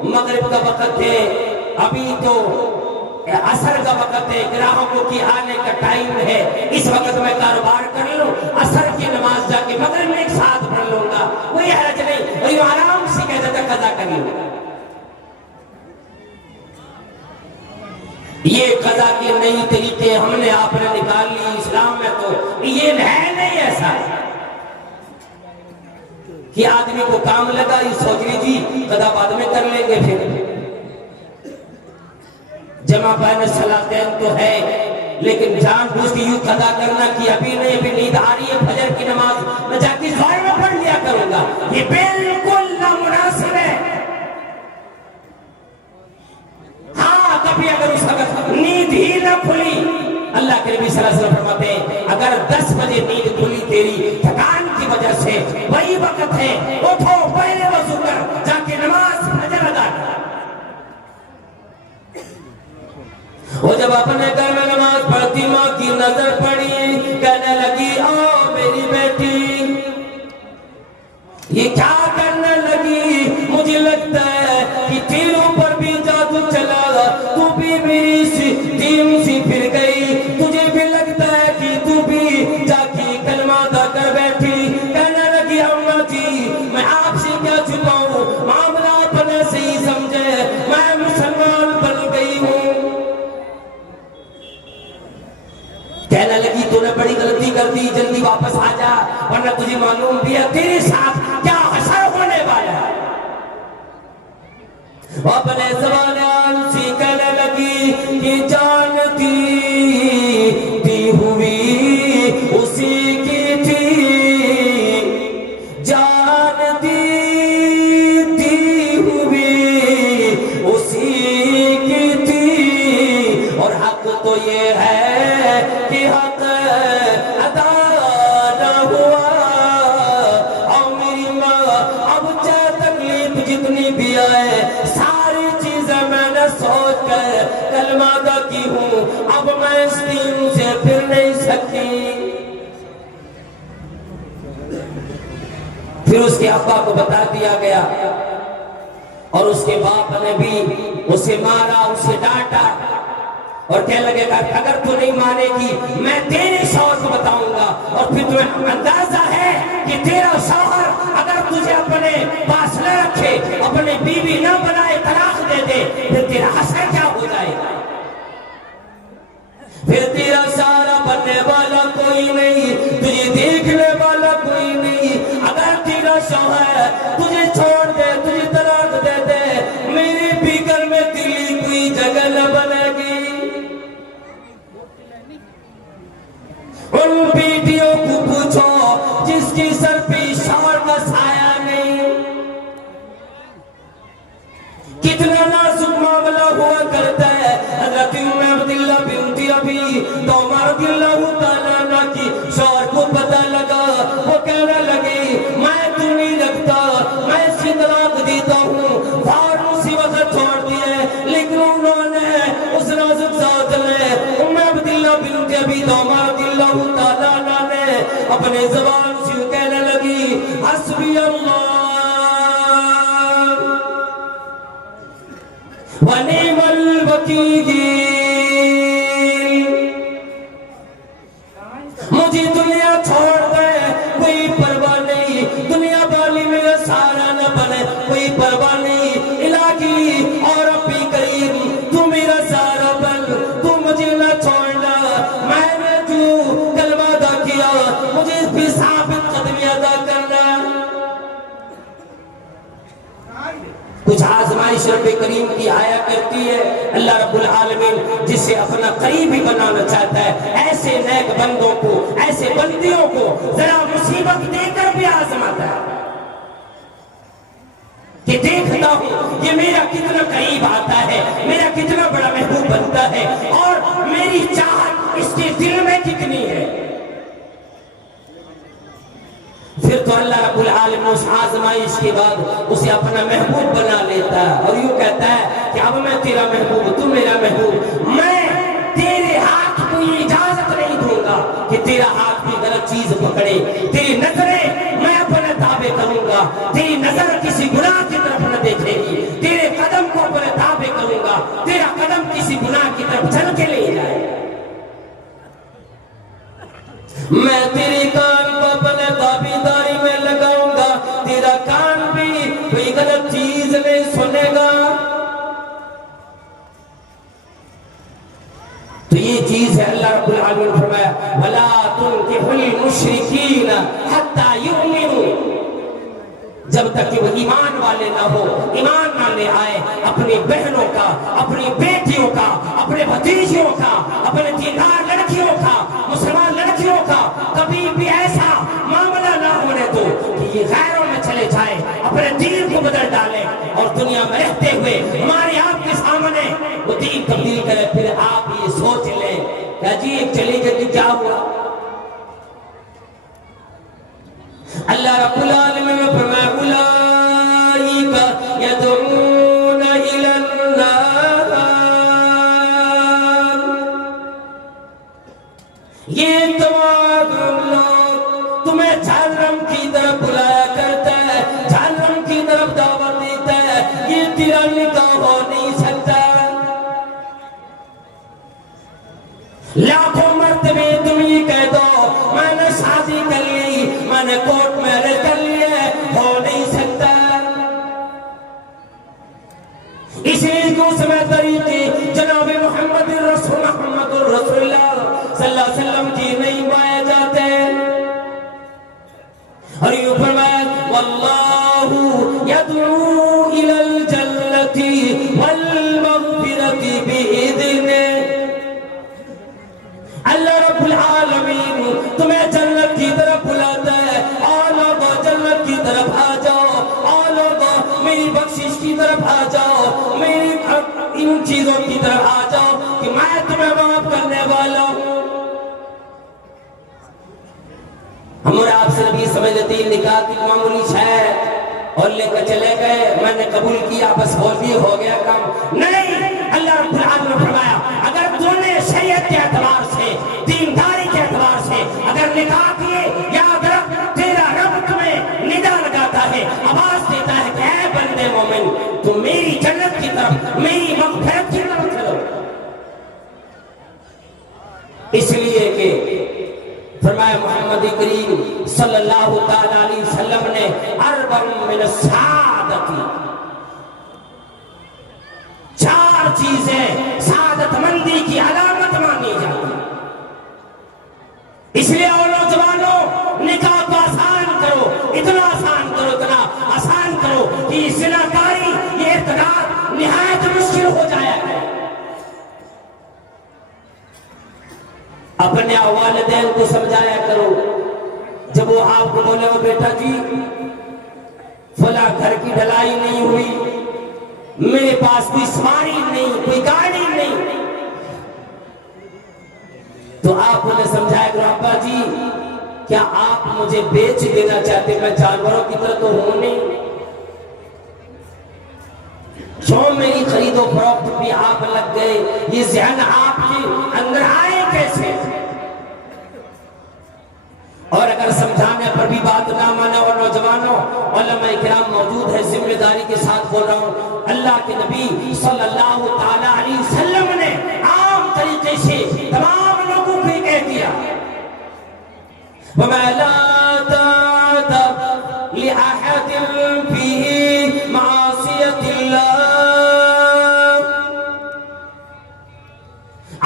مغرب کا وقت ہے, ابھی تو عصر کا وقت ہے, گراہکوں کی آنے کا ٹائم ہے, اس وقت میں کاروبار کر لوں, عصر کی نماز جا کے مغرب میں ایک ساتھ پڑھ لوں گا, کوئی حرج نہیں, وہی آرام سے کہتا تھا قضا کر لوں گا. یہ قضا کے نئی طریقے ہم نے آپ نے نکال لی اسلام میں, تو یہ ہے نہیں ایسا کہ آدمی کو کام لگا یہ سوچ لیجیے قضا بعد میں کر لیں گے. پھر جمع بین الصلاتین تو ہے, لیکن جان بوجھ کے یوں قضا کرنا کہ ابھی نہیں, ابھی نیند آ رہی ہے, فجر کی نماز میں جا کے ظہر میں پڑھ لیا کروں گا, یہ بالکل نامناسب ہے. ہاں کبھی اگر اس وقت نیند ہی نہ کھلی, اللہ کے نبی صلی اللہ علیہ وسلم فرماتے ہیں اگر 10 بجے نیند کھلی تیری تھکان کی وجہ سے, وہی وقت ہے, اٹھو پہلے وضو کر جا کے نماز فجر ادا کر. وہ جب اپنے گھر میں نماز پڑھتی, ماں کی نظر پڑی, کہنے لگی آؤ میری بیٹی, یہ کیا کرنے لگی, مجھے لگتا ہے کہ تیروں پر بھی جادو چلا, تو بھی میری دین سی پھر گئی, تجھے بھی لگتا ہے کہ تو بھی جا کے کلمہ ادا کر بیٹھی. کہنے لگی اماں جی میں آپ سے کیا چھپاؤں, معاملہ اپنے سے ہی سمجھے, میں مسلمان بن گئی ہوں. کہنے لگی تو نے بڑی غلطی کر دی, جلدی واپس آ جا, ورنہ تجھے معلوم بھی ہے تیرے ساتھ کیا حشر ہونے والا ہے. اپنے زبان سے کہنے لگی کہ جانتی تھی ہوئی اسی کی تھی, جانتی اس دین سے پھر نہیں سکتی۔ پھر اس کے ابا کو بتا دیا گیا اور اس کے باپ نے بھی اسے مارا، اسے ڈانٹا اور کہنے لگے گا کہ اگر تو نہیں مانے گی میں تیرے شوہر کو بتاؤں گا، اور پھر تمہیں اندازہ ہے کہ تیرا شوہر اگر تجھے اپنے پاس نہ رکھے، اپنے بیوی نہ بنائے، طلاق دے دے، پھر تیرا حشر کیا ہو جائے گا؟ پھر تیرا سارا بننے والا کوئی نہیں، تجھے دیکھنے والا کوئی نہیں۔ اگر تیرا شوہر تجھے چھوڑ دے، تجھے طلاق دے دے، میرے بھیگر میں تیری کوئی جگہ نہ بنے گی۔ ان بیٹیوں کو پوچھو جس کی سر پہ شوہر کا سایہ نہیں، کتنا نازک معاملہ ہوا کرتا ہے۔ حضرت عبداللہ بنت ابی طومہ رضی اللہ تعالیٰ عنہ کی شوہر کو پتہ لگا، وہ کہنے لگی میں تو نہیں رکھتا، میں اسے طلاق دیتا ہوں، فوراً اسی وقت چھوڑ دیے۔ لیکن انہوں نے اس نازک ذات نے عبداللہ بنت ابی طومہ رضی اللہ تعالیٰ عنہ نے اپنے زبان سے کہنے لگی حسبی اللہ ونعم الوکیل، مجھے دنیا چھوڑ دے کوئی پرواہ نہیں، دنیا والی میرا سارا نہ بنے کوئی پرواہ نہیں، الہی اور ربی کریم تو میرا سارا بن، تو مجھے نہ چھوڑنا۔ میں نے جو کلمہ ادا کیا مجھے اس بھی ثابت قدمی ادا کرنا۔ کچھ آزمائش رب کریم کی آیا کرتی ہے، اللہ رب العالمین جسے اپنا قریبی بنانا چاہتا ہے ایسے نیک بندوں کو، ایسے بندیوں کو ذرا مصیبت دے کر بھی آزماتا ہے کہ دیکھتا ہوں یہ میرا کتنا قریب آتا ہے، میرا کتنا بڑا محبوب بنتا ہے، اور میری چاہت اس کے دل میں کتنی ہے۔ پھر تو اللہ رب العالمین اس آزمائش کے بعد اسے اپنا محبوب بنا لیتا ہے اور یوں کہتا ہے کہ اب میں تیرا محبوب، تو میرا محبوب، میں تیرے ہاتھ کو یہ اجازت نہیں دوں گا کہ تیرا ہاتھ بھی غلط چیز پکڑے، تیری نظریں میں اپنے تابع کروں گا، تیری نظر کسی گناہ کی طرف نہ دیکھے گی، تیرے قدم کو اپنے تابع کروں گا، تیرا قدم کسی گناہ کی طرف چل کے نہیں جائے۔ میں تیری کان کو اپنے تابعداری میں لگاؤں گا، تیرا کان بھی کوئی غلط چیز نہیں سنے گا۔ تو یہ چیز ہے، اللہ رب العالمین نے فرمایا وَلَا تُنْكِحُ الْمُشْرِكِينَ حَتَّى يُؤْمِنُوا، جب تک کہ وہ ایمان والے نہ ہو، ایمان نہ لے آئے، اپنی بہنوں کا، اپنی بیٹیوں کا، اپنے بھتیجیوں کا، اپنے دیندار لڑکیوں کا، مسلمان لڑکیوں کا کبھی بھی ایسا معاملہ نہ ہونے دو کہ یہ غیروں میں چلے جائیں، اپنے دین کو بدل ڈالیں اور دنیا میں رہتے ہوئے ہمارے آپ کے سامنے وہ دین تبدیل کرے۔ پھر آپ یہ سوچ لیں کہ جی ایک چلی گئی کیا ہوا؟ اللہ رب العالمین نے فرمایا اولئک یدعون الی النار، یہ تمام لوگ تمہیں جہنم کی طرف بلایا کرتا ہے، جہنم کی طرف دعوت دیتا ہے، یہ تیرا نکاح ہو نہیں سکتا۔ لاکھوں مرتبے تم یہ کہہ دو میں نے شادی کر لی، میں نے کورٹ میرج کر لیا، ہو نہیں سکتا۔ اس لیے کو سمے طریقے جناب محمد رسول اللہ صلی اللہ علیہ وسلم کی نہیں پائے جاتے۔ اور یہ فرمایا واللہ یدعو الی الجنۃ والمغفرۃ بإذنہ، اللہ رب العالمین تمہیں جنت کی طرف بلاتا ہے، آ لوگو جنت کی طرف آ جاؤ، آ لوگو میری بخشش کی طرف آ جاؤ، میری ان چیزوں کی طرف آ جاؤ کہ میں تمہیں معاف کرنے والا ہوں۔ ہم اور آپ سے نبی سمجھ لیتے ہیں نکاح کی معمولی شے ہے، اور لے کر چلے گئے، میں نے قبول کیا، بس بول دی ہو گیا کام نہیں۔ اللہ رب العالمین نے فرمایا اگر تو نے شریعت کے اعتبار سے، دینداری کے اعتبار سے اگر نکاح کیے، یاد رکھ تیرا رب تمہیں ندا لگاتا ہے، آواز دیتا ہے کہ اے بندے مومن تم میری جنت کی طرف، میری مغفرت کی طرف چلو۔ اس لیے کہ فرمایا محمد کریم صلی اللہ تعالی علیہ وسلم نے اربع من السعادت، چار چیزیں سعادت مندی کی علامت مانی جاتی۔ اس لیے اور نوجوانوں نکاح کو آسان کرو، اتنا آسان کرو، اتنا آسان کرو کہ زناکاری یہ ارتکاب نہایت مشکل ہو جائے۔ اپنے والدین کو سمجھایا کرو، جب وہ آپ کو بولے وہ بیٹا جی فلاں گھر کی ڈھلائی نہیں ہوئی، میرے پاس کوئی سواری نہیں، کوئی گاڑی نہیں، تو آپ انہیں سمجھایا کرو ابا جی کیا آپ مجھے بیچ دینا چاہتے، میں جانوروں کی طرح تو ہوں نہیں، کیوں میری خرید و فروخت بھی آپ لگ گئے، یہ ذہن آپ کے اندر آئے کیسے؟ اور اگر سمجھانے پر بھی بات نہ مانے، اور نوجوانوں علماء کرام موجود ہے، ذمہ داری کے ساتھ بول رہا ہوں، اللہ کے نبی صلی اللہ تعالی علیہ وسلم نے عام طریقے سے تمام لوگوں کو کہہ دیا وَمَا لَا تَعْتَبْ لِأَحَدٍ فِي مَعَصِيَةِ اللَّهِ،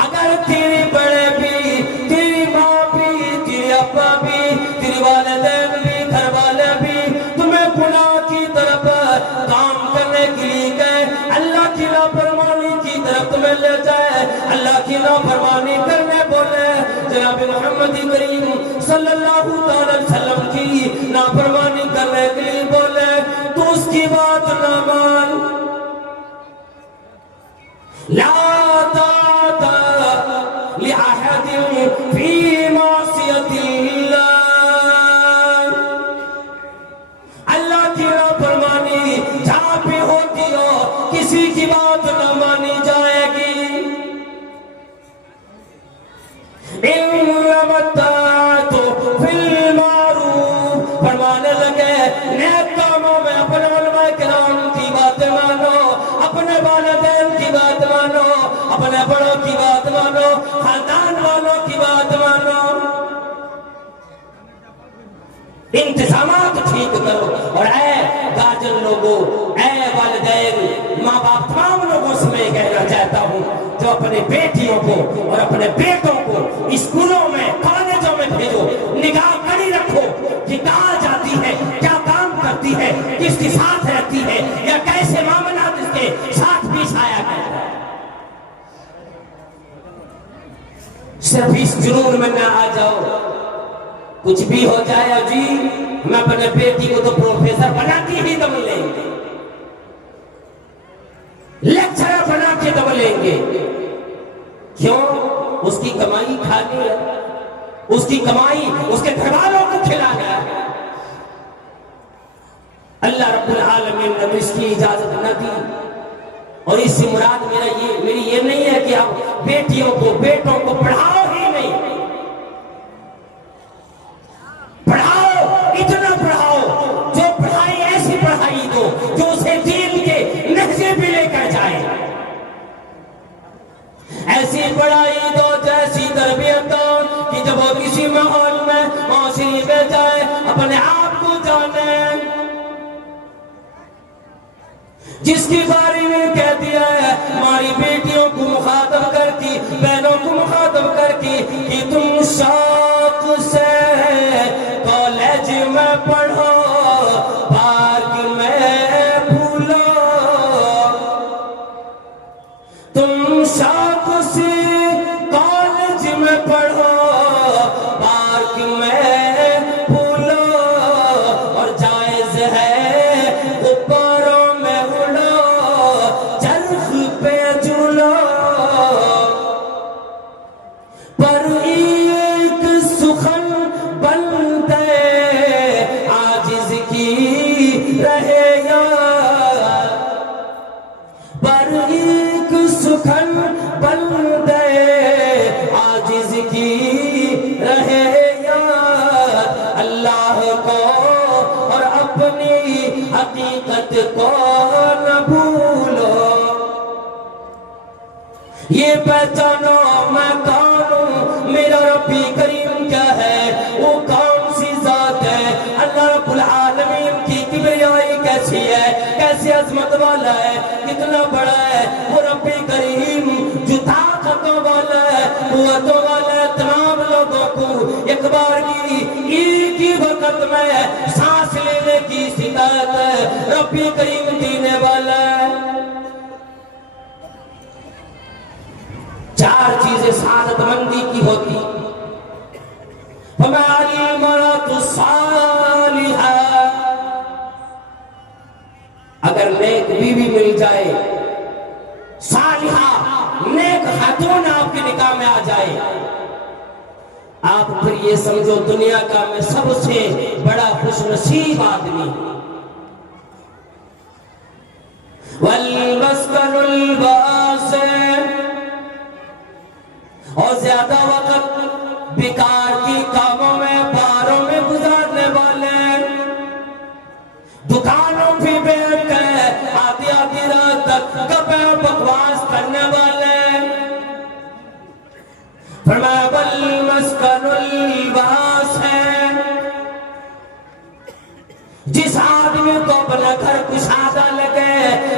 اگر تیرے بڑے بھی، تیری ماں بھی، تیرے ابا بھی، تیرے والدین بھی، گھر والے بھی تمہیں گناہ کی طرف کام کرنے کے لیے گئے، اللہ کی نافرمانی کی طرف تمہیں لے جائے، اللہ کی نافرمانی کرنے بولے، جناب محمد کریم صلی اللہ علیہ وسلم کی نافرمانی کرنے کے لیے بولے تو اس کی بات نہ مان۔ لا طاعت لأحد فی معصیت اللہ، اللہ کی نافرمانی جہاں پہ ہوتی ہو کسی کی بات نہ مانی جائے گی۔ انما الطاعت فی المعروف، فرمانے لگے نیک کاموں میں اپنے علماء کرام کی باتیں مانو، اپنے والدین کی بات مانو، اپنے بڑوں کی بات مانو، خاندان والوں کی بات مانو، انتظامات ٹھیک کرو۔ اور اے گارجن لوگوں، اے والدین، ماں باپ، تمام لوگوں سے میں کہنا چاہتا ہوں جو اپنے بیٹیوں کو اور اپنے بیٹوں کو اسکولوں میں، کالجوں میں بھیجو، نگاہ کڑی رکھو کہ کہاں جاتی ہے، کیا کام کرتی ہے، کس کے ساتھ رہتی ہے، یا کیسے معاملات اس کے ساتھ پیش آیا کرتا ہے۔ صرف اس جنون میں نہ آ جاؤ کچھ بھی ہو جائے جی میں اپنے بیٹی کو تو پروفیسر بنا کے ہی دم لیں گے، لیکچرر بنا کے دم لیں گے، کیوں؟ اس کی کمائی کھانی ہے، اس کی کمائی اس کے گھر والوں کو کھلانا ہے۔ اللہ رب العالمین نے اس کی اجازت نہ دی، اور اس سے مراد میری یہ نہیں ہے کہ آپ بیٹیوں کو، بیٹوں کو پڑھاؤ ہی نہیں، پڑھاؤ، اتنا پڑھاؤ، جو پڑھائی ایسی پڑھائی دو جو اسے دین کے نقشے پہ لے کر جائے، ایسی پڑھائی دو جیسی تربیت دو کہ جب وہ کسی ماحول میں معاشرے میں جائے اپنے آپ کو جانے۔ جس کی باری میں کہہ دیا ہے ہماری بیٹیوں کو مخاطب کر کی، بہنوں کو مخاطب کر کی کہ تم شوق سے کالج میں پڑھو، پارک میں پھولو، تم شوق سے کالج میں پڑھو، پارک میں پھولو، اور جائز ہے غباروں میں اڑو، چرخ پہ جھولو، پر ایک سخن بندے عاجز کی رہے نہ بھولو، یہ پہچانو میں کون ہوں، میرا ربی کریم کیا ہے، وہ کون سی ذات ہے، اللہ رب العالمین کی کبریائی کیسی ہے، کیسی عظمت والا ہے، کتنا بڑا ہے وہ ربی کریم، جو طاقتوں والا ہے، قوتوں والا ہے، تمام لوگوں کو ایک بار کی ایک ہی وقت میں سانس لینے کی استطاعت ہے، ربی کریم دینے والا ہے۔ چار چیزیں سعادت مندی کی ہوتی، فَمَا الْمَرْأَةُ الصَّالِحَةُ، اگر نیک بیوی مل جائے، صالحہ نیک خاتون آپ کے نکاح میں آ جائے، آپ پھر یہ سمجھو دنیا کا میں سب سے بڑا خوش نصیب آدمی۔ وَالْمَسْكَنُ الْبَاسِطُ، اور زیادہ وقت بیکار کی کاموں میں، باروں میں گزارنے والے، دکانوں پہ بیٹھ کے آدھی آدھی رات تک گپیں بکواس کرنے والے، فرمایا وَالْمَسْكَنُ الْوَاسِعُ، جس آدمی کو اپنا گھر کشادہ لگے،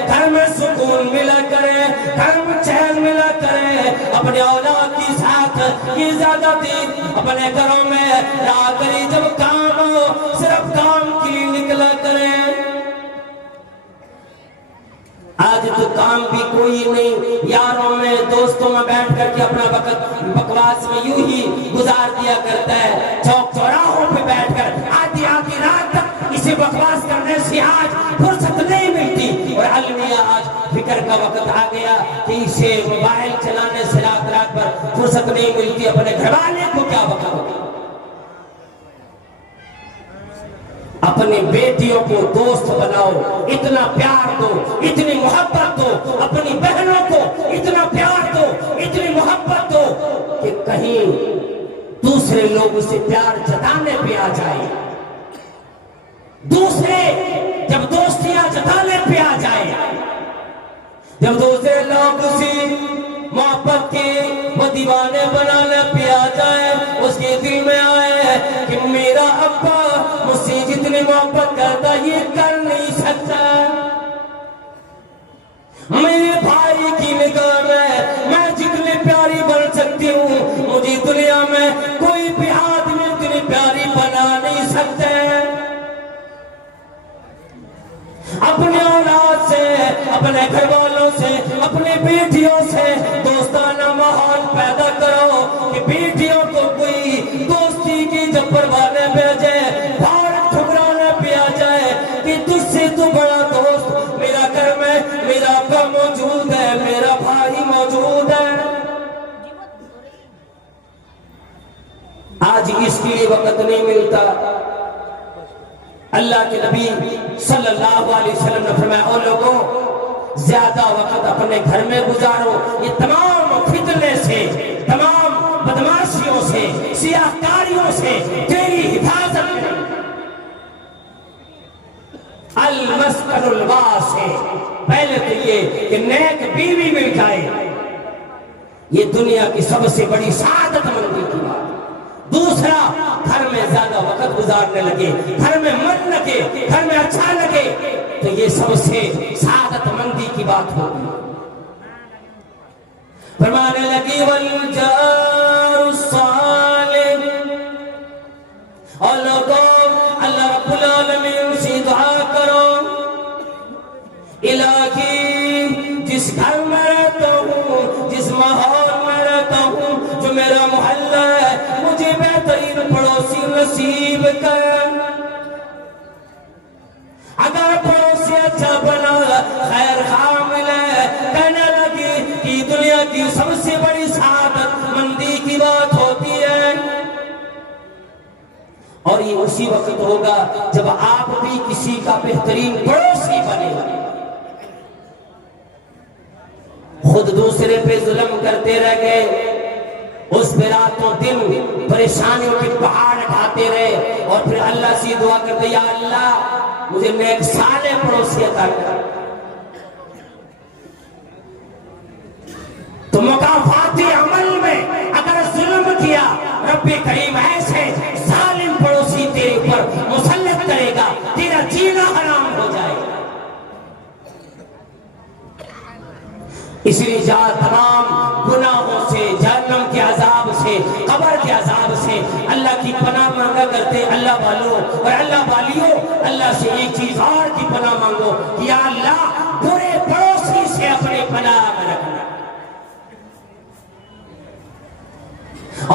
گھر میں سکون ملا کرے، گھر میں چین ملا کرے، اپنے اولاد کی ساتھ یہ زیادہ دن اپنے گھروں میں رہا کری، جب کام ہو صرف کام کے لیے نکلا کرے۔ آج تو کام بھی کوئی نہیں، یاروں میں دوستوں میں بیٹھ کر کے اپنا وقت بکواس میں یوں ہی گزار دیا کرتا ہے، چوک چوراہوں پہ بیٹھ کر آدھی آدھی رات تک اسے بکواس کرنے سے آج فرصت نہیں ملتی، اور المیہ آج فکر کا وقت آ گیا کہ اسے موبائل چلانے سے رات رات پر فرصت نہیں ملتی، اپنے گھر والے کو کیا وقت ہوگا۔ اپنی بیٹیوں کو دوست بناؤ، اتنا پیار دو، اتنی محبت دو، اپنی بہنوں کو اتنا پیار دو، اتنی محبت دو کہ کہیں دوسرے لوگ اسے پیار جتانے پہ آ جائے، دوسرے جب دوستیاں جتانے پہ آ جائے، جب دوسرے لوگ اسی محبت کے وہ دیوانے بنانے پہ آ جائے، اس کے دل میں آئے کہ میرا ابا مجھ سے جتنی محبت کرتا یہ کر نہیں سکتا، میرے بھائی کی نگاہ میں جتنی پیاری بن سکتی ہوں، مجھے دنیا میں کوئی بھی آدمی اتنی پیاری بنا نہیں سکتے۔ اپنے اولاد سے، اپنے گھر والوں سے، اپنے بیٹیوں سے دوستانہ ماحول پیدا کرو کہ بیٹیوں کو کوئی دوستی کی جب پروانے بھیجے، بھاڑ ٹھکرانے پہ آ جائے کہ تجھ سے تو بڑا دوست میرا گھر میں میرا ابا موجود ہے، میرا بھائی موجود ہے۔ آج اس کے لیے وقت نہیں ملتا۔ اللہ کے نبی صلی اللہ علیہ وسلم نے فرمایا، او لوگوں زیادہ وقت اپنے گھر میں گزارو، یہ تمام فتنے سے، تمام بدماشیوں سے، سیاہکاریوں سے تیری حفاظت کرے۔ المسکن الواسع، پہلے تو یہ کہ نیک بیوی مل جائے، یہ دنیا کی سب سے بڑی سعادت مندی کی بات۔ دوسرا، گھر میں زیادہ وقت گزارنے لگے، گھر میں من لگے، گھر میں اچھا لگے، تو یہ سب سے سعادت مندی کی بات ہوگی۔ فرمانے لگی والجار الصالح، اور لوگوں اللہ رب العالمین سے دعا کرو، الہی جس گھر میں رہتا ہوں، جس ماحول میں رہتا ہوں، جو میرا محلہ ہے، مجھے بہترین پڑوسی نصیب کر۔ اگر پڑوسی اچھا بنا، خیر خواہ ملے، کہنے لگی کہ دنیا کی سب سے بڑی سعادت مندی کی بات ہوتی ہے، اور یہ اسی وقت ہوگا جب آپ بھی کسی کا بہترین پڑوسی بنے۔ خود دوسرے پہ ظلم کرتے رہ گئے، اس پہ راتوں دن پریشانیوں کے پہاڑ اٹھاتے رہے، اور پھر اللہ سے دعا کرتے، یا اللہ مجھے نیک صالح پڑوسی عطا کر۔ تو مکافات عمل میں اگر ظلم کیا، رب کریم ایسے ظالم پڑوسی تیرے اوپر مسلط کرے گا، تیرا جینا حرام ہو جائے گا۔ اس لیے تمام گناہوں سے، جہنم کے عذاب سے، قبر کے عذاب سے اللہ کی پناہ مانگا کرتے اللہ والوں اور اللہ والیوں۔ اللہ سے ایک چیز اور کی پناہ مانگو کہ یا اللہ برے پڑوسی سے اپنے پناہ میں رکھنا۔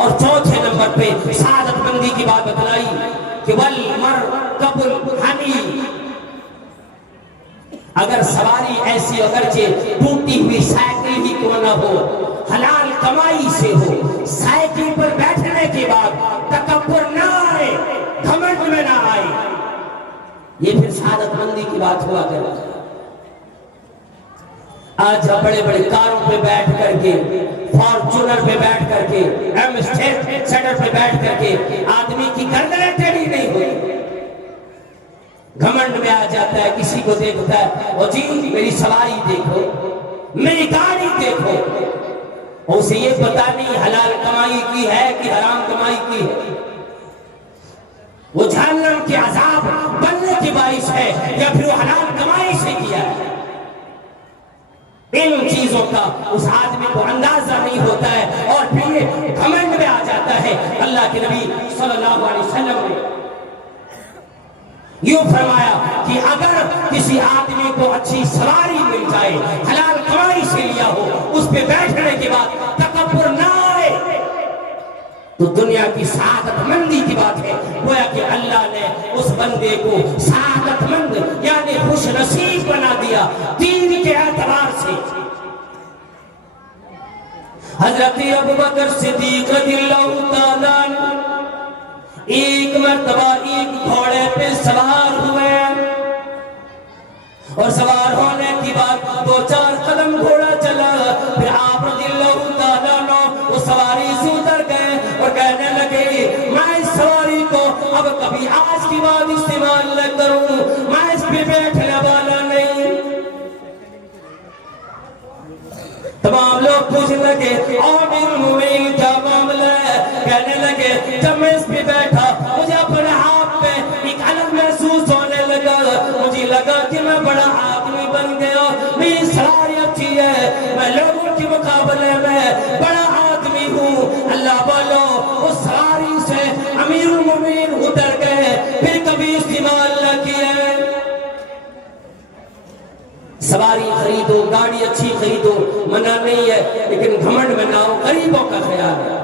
اور چوتھے نمبر پہ سعادت مندی کی بات بتلائی کہ والمرکب الحنی، اگر سواری ایسی اگرچہ ٹوٹی ہوئی سائیکل ہی کیوں نہ ہو، حلال کمائی سے ہو، سائیکل پر بیٹھنے کے بعد تکبر نہ آئے، گھمنڈ میں نہ آئے، یہ پھر سعادت مندی کی بات ہوا کرے۔ آج بڑے بڑے کاروں پہ بیٹھ کر کے، فارچونر پہ بیٹھ کر کے، ایمبیسڈر پہ بیٹھ کر کے آدمی کی گردنیں ٹیڑھی نہیں ہوئی، گھمنڈ میں آ جاتا ہے، کسی کو دیکھتا ہے او جی میری سواری دیکھو، میری گاڑی دیکھو، اسے یہ پتا نہیں حلال کمائی کی ہے کہ حرام کمائی کی ہے، وہ جہنم کے عذاب بننے کی باعث ہے یا پھر وہ حلال کمائی سے کیا ہے۔ ان چیزوں کا اس آدمی کو اندازہ نہیں ہوتا ہے اور پھر یہ گھمنڈ میں آ جاتا ہے۔ اللہ کے نبی صلی اللہ علیہ وسلم نے یوں فرمایا کہ اگر کسی آدمی کو اچھی سواری مل جائے، حلال کمائی سے لیا ہو، اس پہ بیٹھنے کے بعد تکبر نہ آئے، تو دنیا کی سعادت مندی کی بات ہے۔ گویا کہ اللہ نے اس بندے کو سعادت مند یعنی خوش نصیب بنا دیا دین کے اعتبار سے۔ حضرت ابوبکر صدیق رضی اللہ تعالیٰ عنہ ایک مرتبہ ایک گھوڑے پہ سوار ہوئے، اور سوار ہونے کی بعد دو چار قدم گھوڑا چلا، پھر آپ رضی اللہ تعالیٰ عنہ وہ سواری سے اتر گئے اور کہنے لگے میں اس سواری کو اب کبھی آج کی بعد استعمال نہ کروں، میں اس پہ بیٹھنے والا نہیں۔ تمام لوگ پوچھنے لگے امیر المومنین کیا معاملہ ہے؟ کہنے لگے جب میں اس پہ بیٹھا مجھے اپنے آپ پہ ایک الگ محسوس ہونے لگا، مجھے لگا کہ میں بڑا آدمی بن گیا، میری سواری اچھی ہے، میں لوگوں کے مقابلے میں بڑا آدمی ہوں۔ اللہ بولو اس سواری سے امیر المومنین اتر گئے، پھر کبھی استعمال نہ کیے۔ سواری خریدو، گاڑی اچھی خریدو، منع نہیں ہے، لیکن گھمنڈ میں نہ ہو، غریبوں کا خیال ہے۔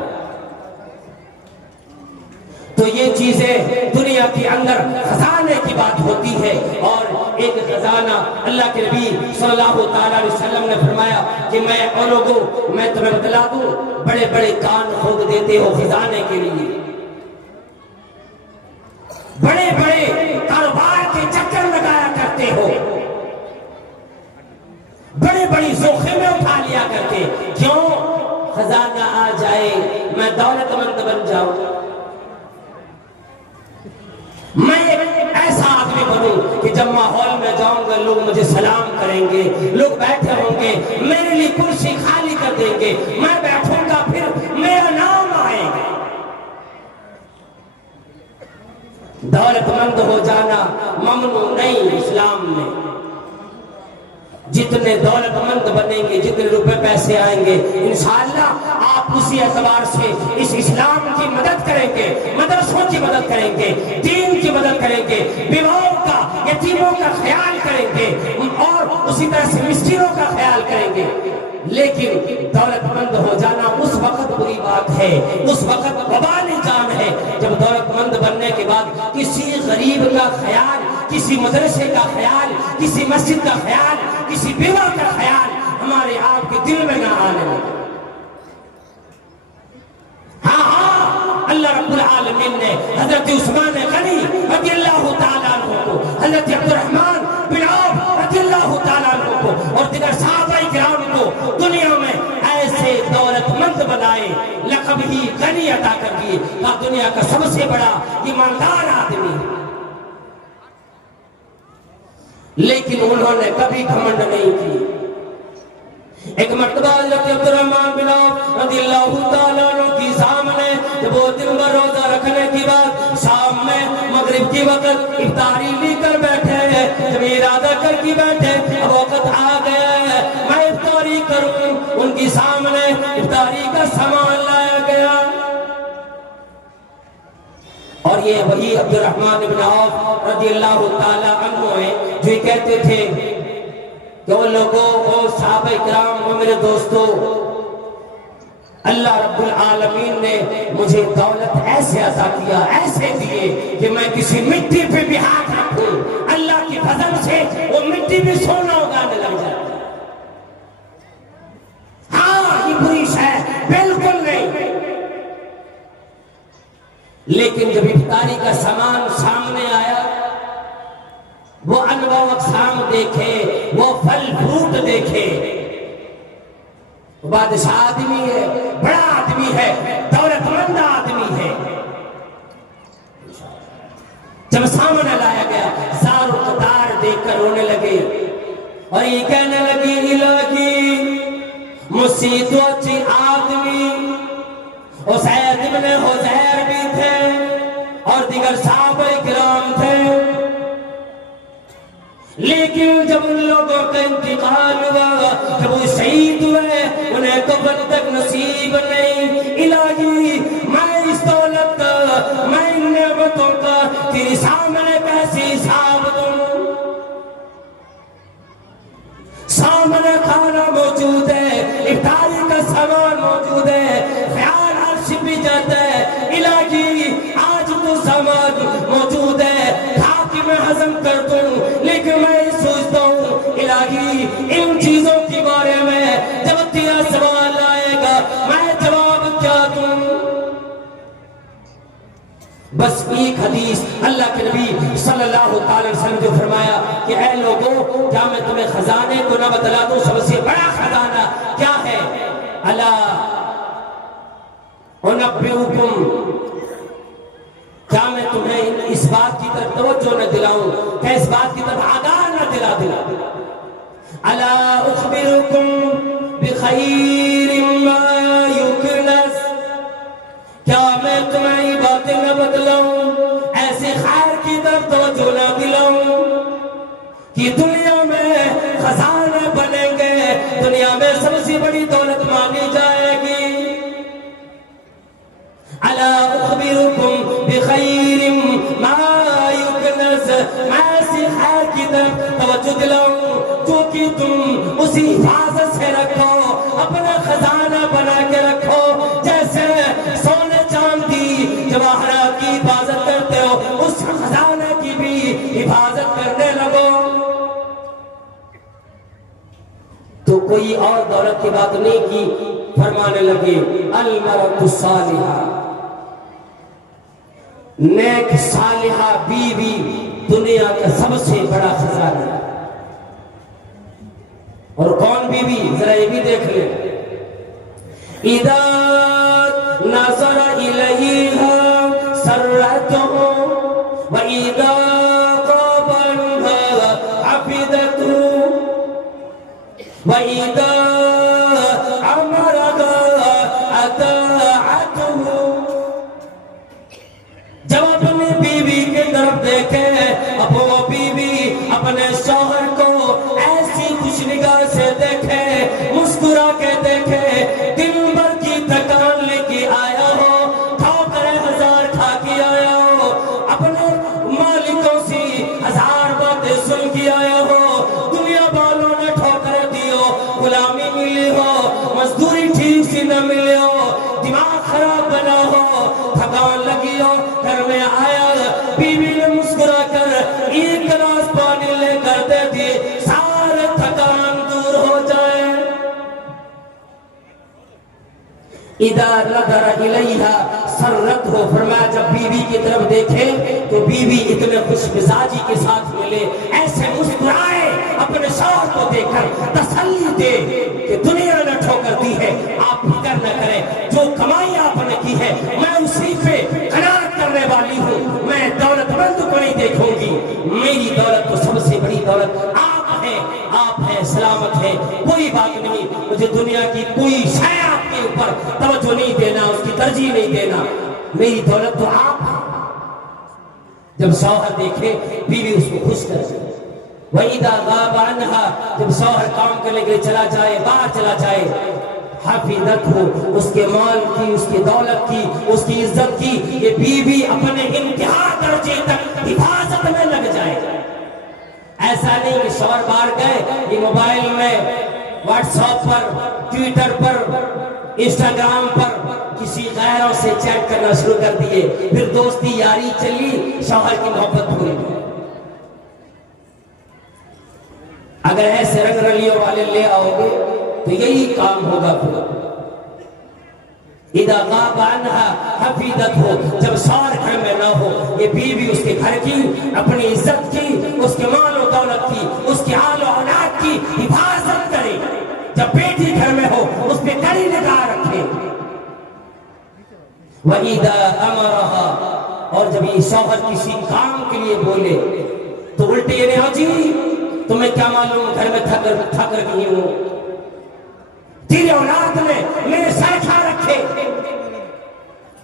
تو یہ چیزیں دنیا کے اندر خزانے کی بات ہوتی ہے، اور ایک خزانہ اللہ کے نبی صلی اللہ تعالیٰ علیہ وسلم نے فرمایا کہ میں اور لوگوں میں تمہیں بتلا دوں، بڑے بڑے کان کھود دیتے ہو خزانے کے لیے، بڑے بڑے کاروبار کے چکر لگایا کرتے ہو، بڑی بڑی زوخمیں اٹھا لیا کرتے، کیوں؟ خزانہ آ جائے میں دولت مند بن جاؤں، میں ایک ایسا آدمی بنوں کہ جب ماحول میں جاؤں گا لوگ مجھے سلام کریں گے، لوگ بیٹھے ہوں گے میرے لیے کرسی خالی کر دیں گے، میں بیٹھوں گا پھر میرا نام آئے گا۔ دولت مند ہو جانا ممنوع نہیں اسلام میں، جتنے دولت مند بنیں گے، جتنے روپے پیسے آئیں گے، انشاءاللہ آپ اسی اعتبار سے اس اسلام کی مدد کریں گے، مدرسوں کی مدد کریں گے، دین کی مدد کریں گے، بیواؤں کا، یتیموں کا خیال کریں گے، اور اسی طرح سے مسکینوں کا خیال کریں گے۔ لیکن دولت مند ہو جانا اس وقت بری بات ہے، اس وقت وبال جان ہے جب دولت مند بننے کے بعد کسی غریب کا خیال، کسی مدرسے کا خیال، کسی مسجد کا خیال، کسی بیوہ کا خیال ہمارے آپ کے دل میں نہ آنے لگے۔ ہاں اللہ رب العالمین نے حضرت عثمان غنی رضی اللہ تعالیٰ عنہ کو، حضرت عبد الرحمن بن عوف رضی اللہ تعالیٰ عنہ کو اور دیگر صحابہ کرام کو دنیا میں ایسے دولت مند بنائے، لقب ہی غنی عطا کر دیے، کہا دنیا کا سب سے بڑا ایماندار آدمی ہے۔ لیکن انہوں نے کبھی گھمنڈ نہیں کی۔ ایک مرتبہ حضرت عبدالرحمن بن عوف رضی اللہ تعالیٰ عنہ کی سامنے جب وہ دن بھر روزہ رکھنے کی بعد شام میں مغرب کی وقت افطاری لی کر بیٹھے، جب ارادہ کر کے بیٹھے اب وقت آ گیا ہے میں افطاری کروں، ان کی سامنے افطاری کا سامان لایا گیا، اور یہ وہی عبدالرحمن بن عوف رضی اللہ تعالیٰ عنہ ہیں جو کہتے تھے کہ وہ لوگوں کو صحابہ کرام و میرے دوستوں، اللہ رب العالمین نے مجھے دولت ایسے عطا کیا، ایسے دیے کہ میں کسی مٹی پہ بھی ہاتھ رکھوں اللہ کی فضل سے وہ مٹی بھی سونا اگانے لگ جاتی۔ ہاں یہ بری شے بالکل نہیں، لیکن جب افطاری کا سامان سامنے آیا، وہ انواع و اقسام دیکھے، وہ پھل فروٹ دیکھے، بادشاہ آدمی ہے، بڑا آدمی ہے، دولت مند آدمی ہے، جب سامنے لایا گیا زار و قطار دیکھ کر رونے لگے اور یہ کہنے لگی الہی مجھ سے تو اچھی آدمی اسید ابن حضیر بھی تھے اور دیگر صحابہ کرام تھے، لیکن جب ان لوگوں کا انتقال ہوا، جب وہ شہید ہوئے، انہیں کفن تک نصیب نہیں۔ الہی میں اس دولت کا، میں ان نعمتوں کا تیرے سامنے کیسے حساب دوں؟ سامنے کھانا موجود ہے، افطاری کا سامان موجود ہے، خیال عرش بھی جاتا ہے، الہی آج تو سامان موجود ہے، کھا کے میں ہضم کر دوں، لیکن میں سوچتا ہوں الہی ان چیزوں کے بارے میں جب تیرا سوال آئے گا میں جواب کیا دوں؟ بس ایک حدیث اللہ کے نبی صلی اللہ علیہ وسلم جو فرمایا کہ اے لوگوں کیا میں تمہیں خزانے کو نہ بتلا دوں؟ سب سے بڑا خزانہ کیا ہے؟ الا انبئکم، کیا میں تمہیں اس بات کی طرف توجہ نہ دلاؤں کہ اس بات کی طرف آگاہ نہ دلا الا اخبرکم بخیر ما یکنز، کیا میں تمہیں یہ باتیں نہ بتلاؤں، ایسے خیر کی طرف توجہ نہ دلاؤں کہ دنیا میں خزانے بنیں گے، دنیا میں سب سے بڑی دولت مانی جائے گی۔ الا اخبرکم بخیر ما یکنز، میں ایسی خیر کی طرف توجہ دلاؤں جو کہ تم اسی حفاظت سے رکھو، اپنا خزانہ بنا کے رکھو، جیسے سونے چاندی جواہرات کی حفاظت کرتے ہو اس خزانے کی بھی حفاظت کرنے لگو۔ تو کوئی اور دولت کی بات نہیں کی، فرمانے لگے المرأۃ الصالحہ، نیک صالحہ بیوی دنیا کا سب سے بڑا خزانہ ہے۔ اور کون بیوی؟ ذرا یہ بھی دیکھ لیں، اذا نظر الیہا سرته واذا غاب عنها حفظته واذا امرها اطاعته، جب اپنی بیوی کی طرف دیکھے اب وہ بیوی اپنے شوہر کو ایسی خوش نگاہ سے دیکھے، مسکرا کے دیکھے، دن بھر کی تھکان لے کے آیا ہو، ٹھوکریں ہزار کھا کے آیا ہو، اپنے مالکوں سے ہزار باتیں سن کے آیا ہو، دنیا والوں نے ٹھوکریں دی ہو، غلامی ملی ہو، مزدوری ٹھیک سے نہ ملے ہو، دماغ خراب بنا ہو، تھکان لگی ہو، گھر میں آیا، بیوی نے مسکرا کر ایک گلاس پانی لے کر دے دی، سارے تھکان دور ہو جائے۔ اذا نظر الیہا سرته، فرمایا جب بیوی کی طرف دیکھے تو بیوی اتنے خوش مزاجی کے ساتھ ملے، ایسے مسکرائے، اپنے شوہر کو دیکھ کر تسلی دے کہ دنیا نے ٹھوکر دی ہے، آپ فکر نہ کریں، جو کمائی آپ نے کی ہے میں اسی پہ قناعت کرنے والی ہوں، میں دولت مند کو نہیں دیکھوں گی، میری دولت تو سب سے بڑی دولت آپ ہیں سلامت ہیں، کوئی بات نہیں، مجھے دنیا کی کوئی شے آپ کے اوپر توجہ نہیں دینا، اس کی ترجیح نہیں دینا، میری دولت تو آپ ہیں۔ جب شوہر دیکھے بیوی اس کو خوش کر دے، وَإِذَا غَابَ عَنْهَا، جب شوہر کام کرنے کے چلا جائے، باہر چلا جائے، حفظت ہو، اس کے مال کی، اس کی دولت کی، اس کی عزت کی، یہ بیوی اپنے انتہا درجے تک حفاظت میں لگ جائے۔ ایسا نہیں کہ شوہر باہر گئے، یہ موبائل میں واٹس ایپ پر، ٹویٹر پر، انسٹاگرام پر کسی غیروں سے چیٹ کرنا شروع کر دیے، پھر دوستی یاری چلی، شوہر کی محبت پوری ہوئی۔ اگر ایسے رنگ رلیوں والے لے آؤ گے تو یہی کام ہوگا۔ پھر اذا غاب عنها حفظت ہو، جب شوہر گھر میں نہ ہو، یہ بیوی اس کے گھر کی، اپنی عزت کی، اس کے مال و دولت کی، اس کی آل و اولاد کی حفاظت کرے۔ جب بیٹی گھر میں ہو اس پہ کڑی نگاہ رکھے۔ وَإِذَا أَمَرَهَا، اور جب یہ شوہر کسی کام کے لیے بولے تو الٹے یہ نہیں، ہو جی تمہیں کیا معلوم گھر میں تھک گئی ہوں، تیرے اولاد نے میرے سائے کھا رکھے،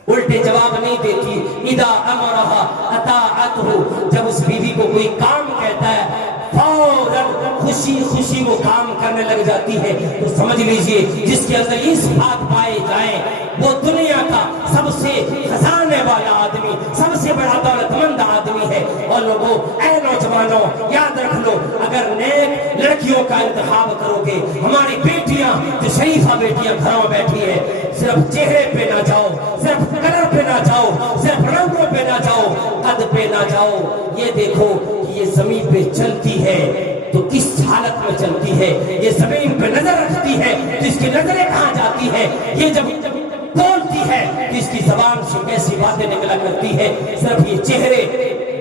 الٹے جواب نہیں دیتی۔ اذا امرها اطاعته، جب اس بیوی کو کوئی کام کہتا ہے فوراً خوشی خوشی وہ کام کرنے لگ جاتی ہے۔ تو سمجھ لیجئے جس کے اندر اس بات پائے جائیں وہ دنیا کا سب سے خزانے والا آدمی، سب سے بڑا دولت مند آدمی ہے۔ اور لوگوں، اے نوجوانوں، یاد رکھ لو، اگر نیک لڑکیوں کا انتخاب کرو گے، ہماری بیٹیاں جو شریفہ بیٹیاں گھروں میں بیٹھی ہے، صرف چہرے پہ نہ جاؤ، صرف کلر پہ نہ جاؤ، صرف رنگوں پہ نہ جاؤ، قد پہ نہ جاؤ، یہ دیکھو کہ یہ زمین پہ چلتی ہے تو کس حالت میں چلتی ہے، یہ زمین پہ نظر رکھتی ہے تو اس کی نظریں کہاں جاتی ہے، یہ جب بولتی ہے کہ اس کی زبان سے کیسی باتیں نکلا کرتی ہے۔ صرف یہ چہرے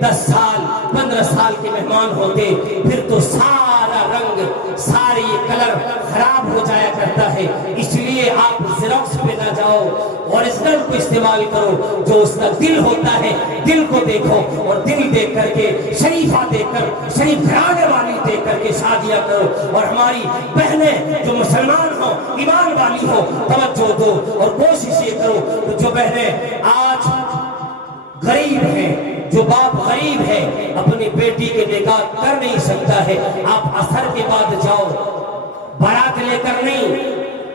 10 سال 15 سال کے مہمان ہوتے، پھر تو سارا رنگ، ساری کلر خراب ہو جایا کرتا ہے۔ اس لیے آپ زیروکس پہ نہ جاؤ، اوریجنل کو استعمال کرو، جو اس کا دل ہوتا ہے، دل کو دیکھو، اور دل دیکھ کر کے، شریفہ دیکھ کر، شریف گھرانے والی دیکھ کر کے شادیاں کرو۔ اور ہماری بہنیں جو مسلمان ہو، ایمان والی ہو، توجہ دو اور کوشش یہ کرو، جو بہنیں آج غریب ہیں، جو باپ غریب ہے، اپنی بیٹی کے نکاح کر نہیں سکتا ہے، آپ عصر کے بعد جاؤ، بارات لے کر نہیں،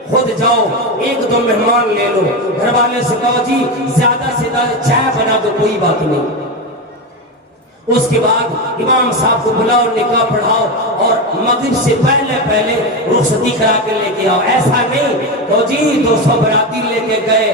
خود جاؤ، 1-2 مہمان لے لو، گھر والے سے کہو جی زیادہ سے زیادہ چائے بنا دو، کوئی بات نہیں۔ اس کے بعد امام صاحب کو بلاؤ، نکاح پڑھاؤ، اور مغرب سے پہلے رخصتی کرا کے لے کے آؤ۔ ایسا نہیں تو جی 200 براتی لے کے گئے،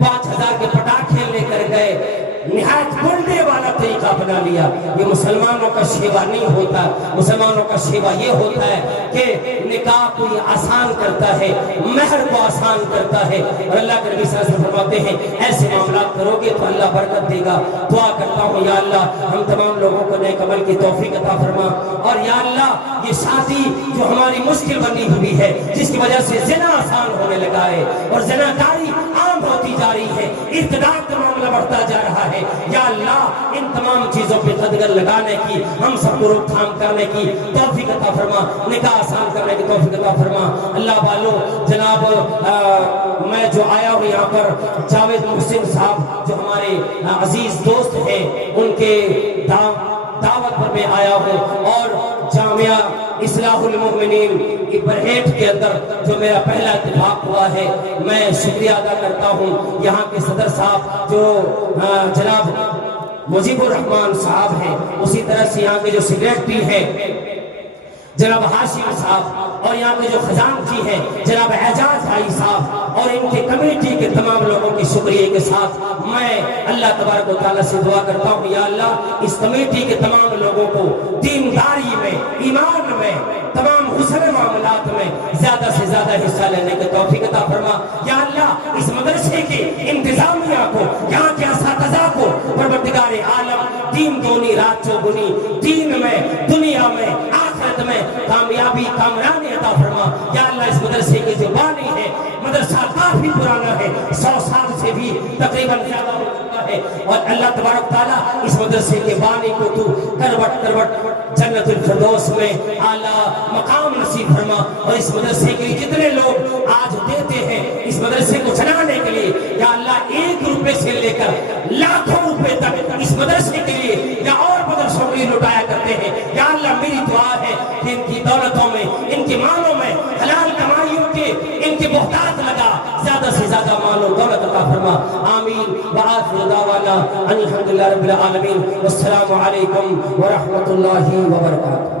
5000 کے پٹاخے لے کر گئے، نہایت بلڈے والا طریقہ اپنا لیا۔ یہ مسلمانوں کا شیوا نہیں ہوتا۔ مسلمانوں کا شیوا یہ ہوتا ہے کہ نکاح کو یہ آسان کرتا ہے، مہر کو آسان کرتا ہے، اور اللہ کے نبی صلی اللہ علیہ وسلم فرماتے ہیں ایسے معاملات کرو گے تو اللہ برکت دے گا۔ دعا کرتا ہوں یا اللہ ہم تمام لوگوں کو نیک عمل کی توفیق عطا فرما، اور یا اللہ یہ شادی جو ہماری مشکل بنی ہوئی ہے، جس کی وجہ سے زنا آسان ہونے لگا ہے اور زناکاری عام ہوتی جا رہی ہے، ارتداد کا معاملہ بڑھتا جا رہا ہے، یا اللہ ان تمام چیزوں پہ قدغن لگانے کی، ہم سب کو روک تھام کرنے کی توفیق عطا فرما، نکاح آسان کرنے کی توفیق عطا فرما۔ اللہ والو، جناب میں جو آیا ہوں یہاں پر، جاوید محسن صاحب جو ہمارے عزیز دوست ہیں، ان کے دعوت پر میں آیا ہوں، اور جامعہ اصلاح المؤمنین برہیٹ کے اندر جو میرا پہلا اتفاق ہوا ہے، میں شکریہ ادا کرتا ہوں یہاں کے صدر صاحب جو جناب مجیب الرحمان صاحب ہیں، اسی طرح سے یہاں کے جو سیکریٹری ہیں جناب ہاشم صاحب، اور یہاں کے جو خزانچی ہیں جناب اعجاز بھائی صاحب، اور ان کے کمیٹی کے تمام لوگوں کی شکریہ کے ساتھ میں اللہ تبارک و تعالیٰ سے دعا کرتا ہوں یا اللہ اس کمیٹی کے تمام لوگوں کو دینداری میں، ایمان میں، تمام حسن معاملات میں زیادہ سے زیادہ حصہ لینے کی توفیق عطا فرما۔ یا اللہ اس مدرسے کے انتظامیہ کو، یہاں کے اساتذہ کو، پروردگار عالم دین دونی رات چوگنی، دین میں، دنیا میں، آخرت میں کامیابی کامرانی عطا فرما۔ یا اللہ اس مدرسے کے جو بانی ہے، مدرسہ کافی پرانا ہے، 100 سال سے بھی تقریباً زیادہ ہو چکا ہے۔ ہے، اور اللہ تبارک تعالیٰ اس مدرسے کے بانی کو تو کروٹ کروٹ جنت الفردوس میں اعلیٰ مقام نصیب فرما، اور اس مدرسے کے لیے جتنے لوگ آج دیتے ہیں اس مدرسے کو چلانے کے لیے، یا اللہ 1 روپے سے لے کر لاکھوں روپے تک اس مدرسے کے لیے یا اور مدرسوں کے لیے لٹایا کرتے ہیں، یا اللہ میری دعا ہے کہ ان کی دولتوں میں، ان کے مالوں میں، حلال کمائیوں کے ان کے محتاج لگا، زیادہ سے زیادہ مال و دولت عطا فرما، آمین۔ وآخر دعوانا ان الحمدللہ رب العالمین، والسلام علیکم ورحمۃ اللہ وبرکاتہ۔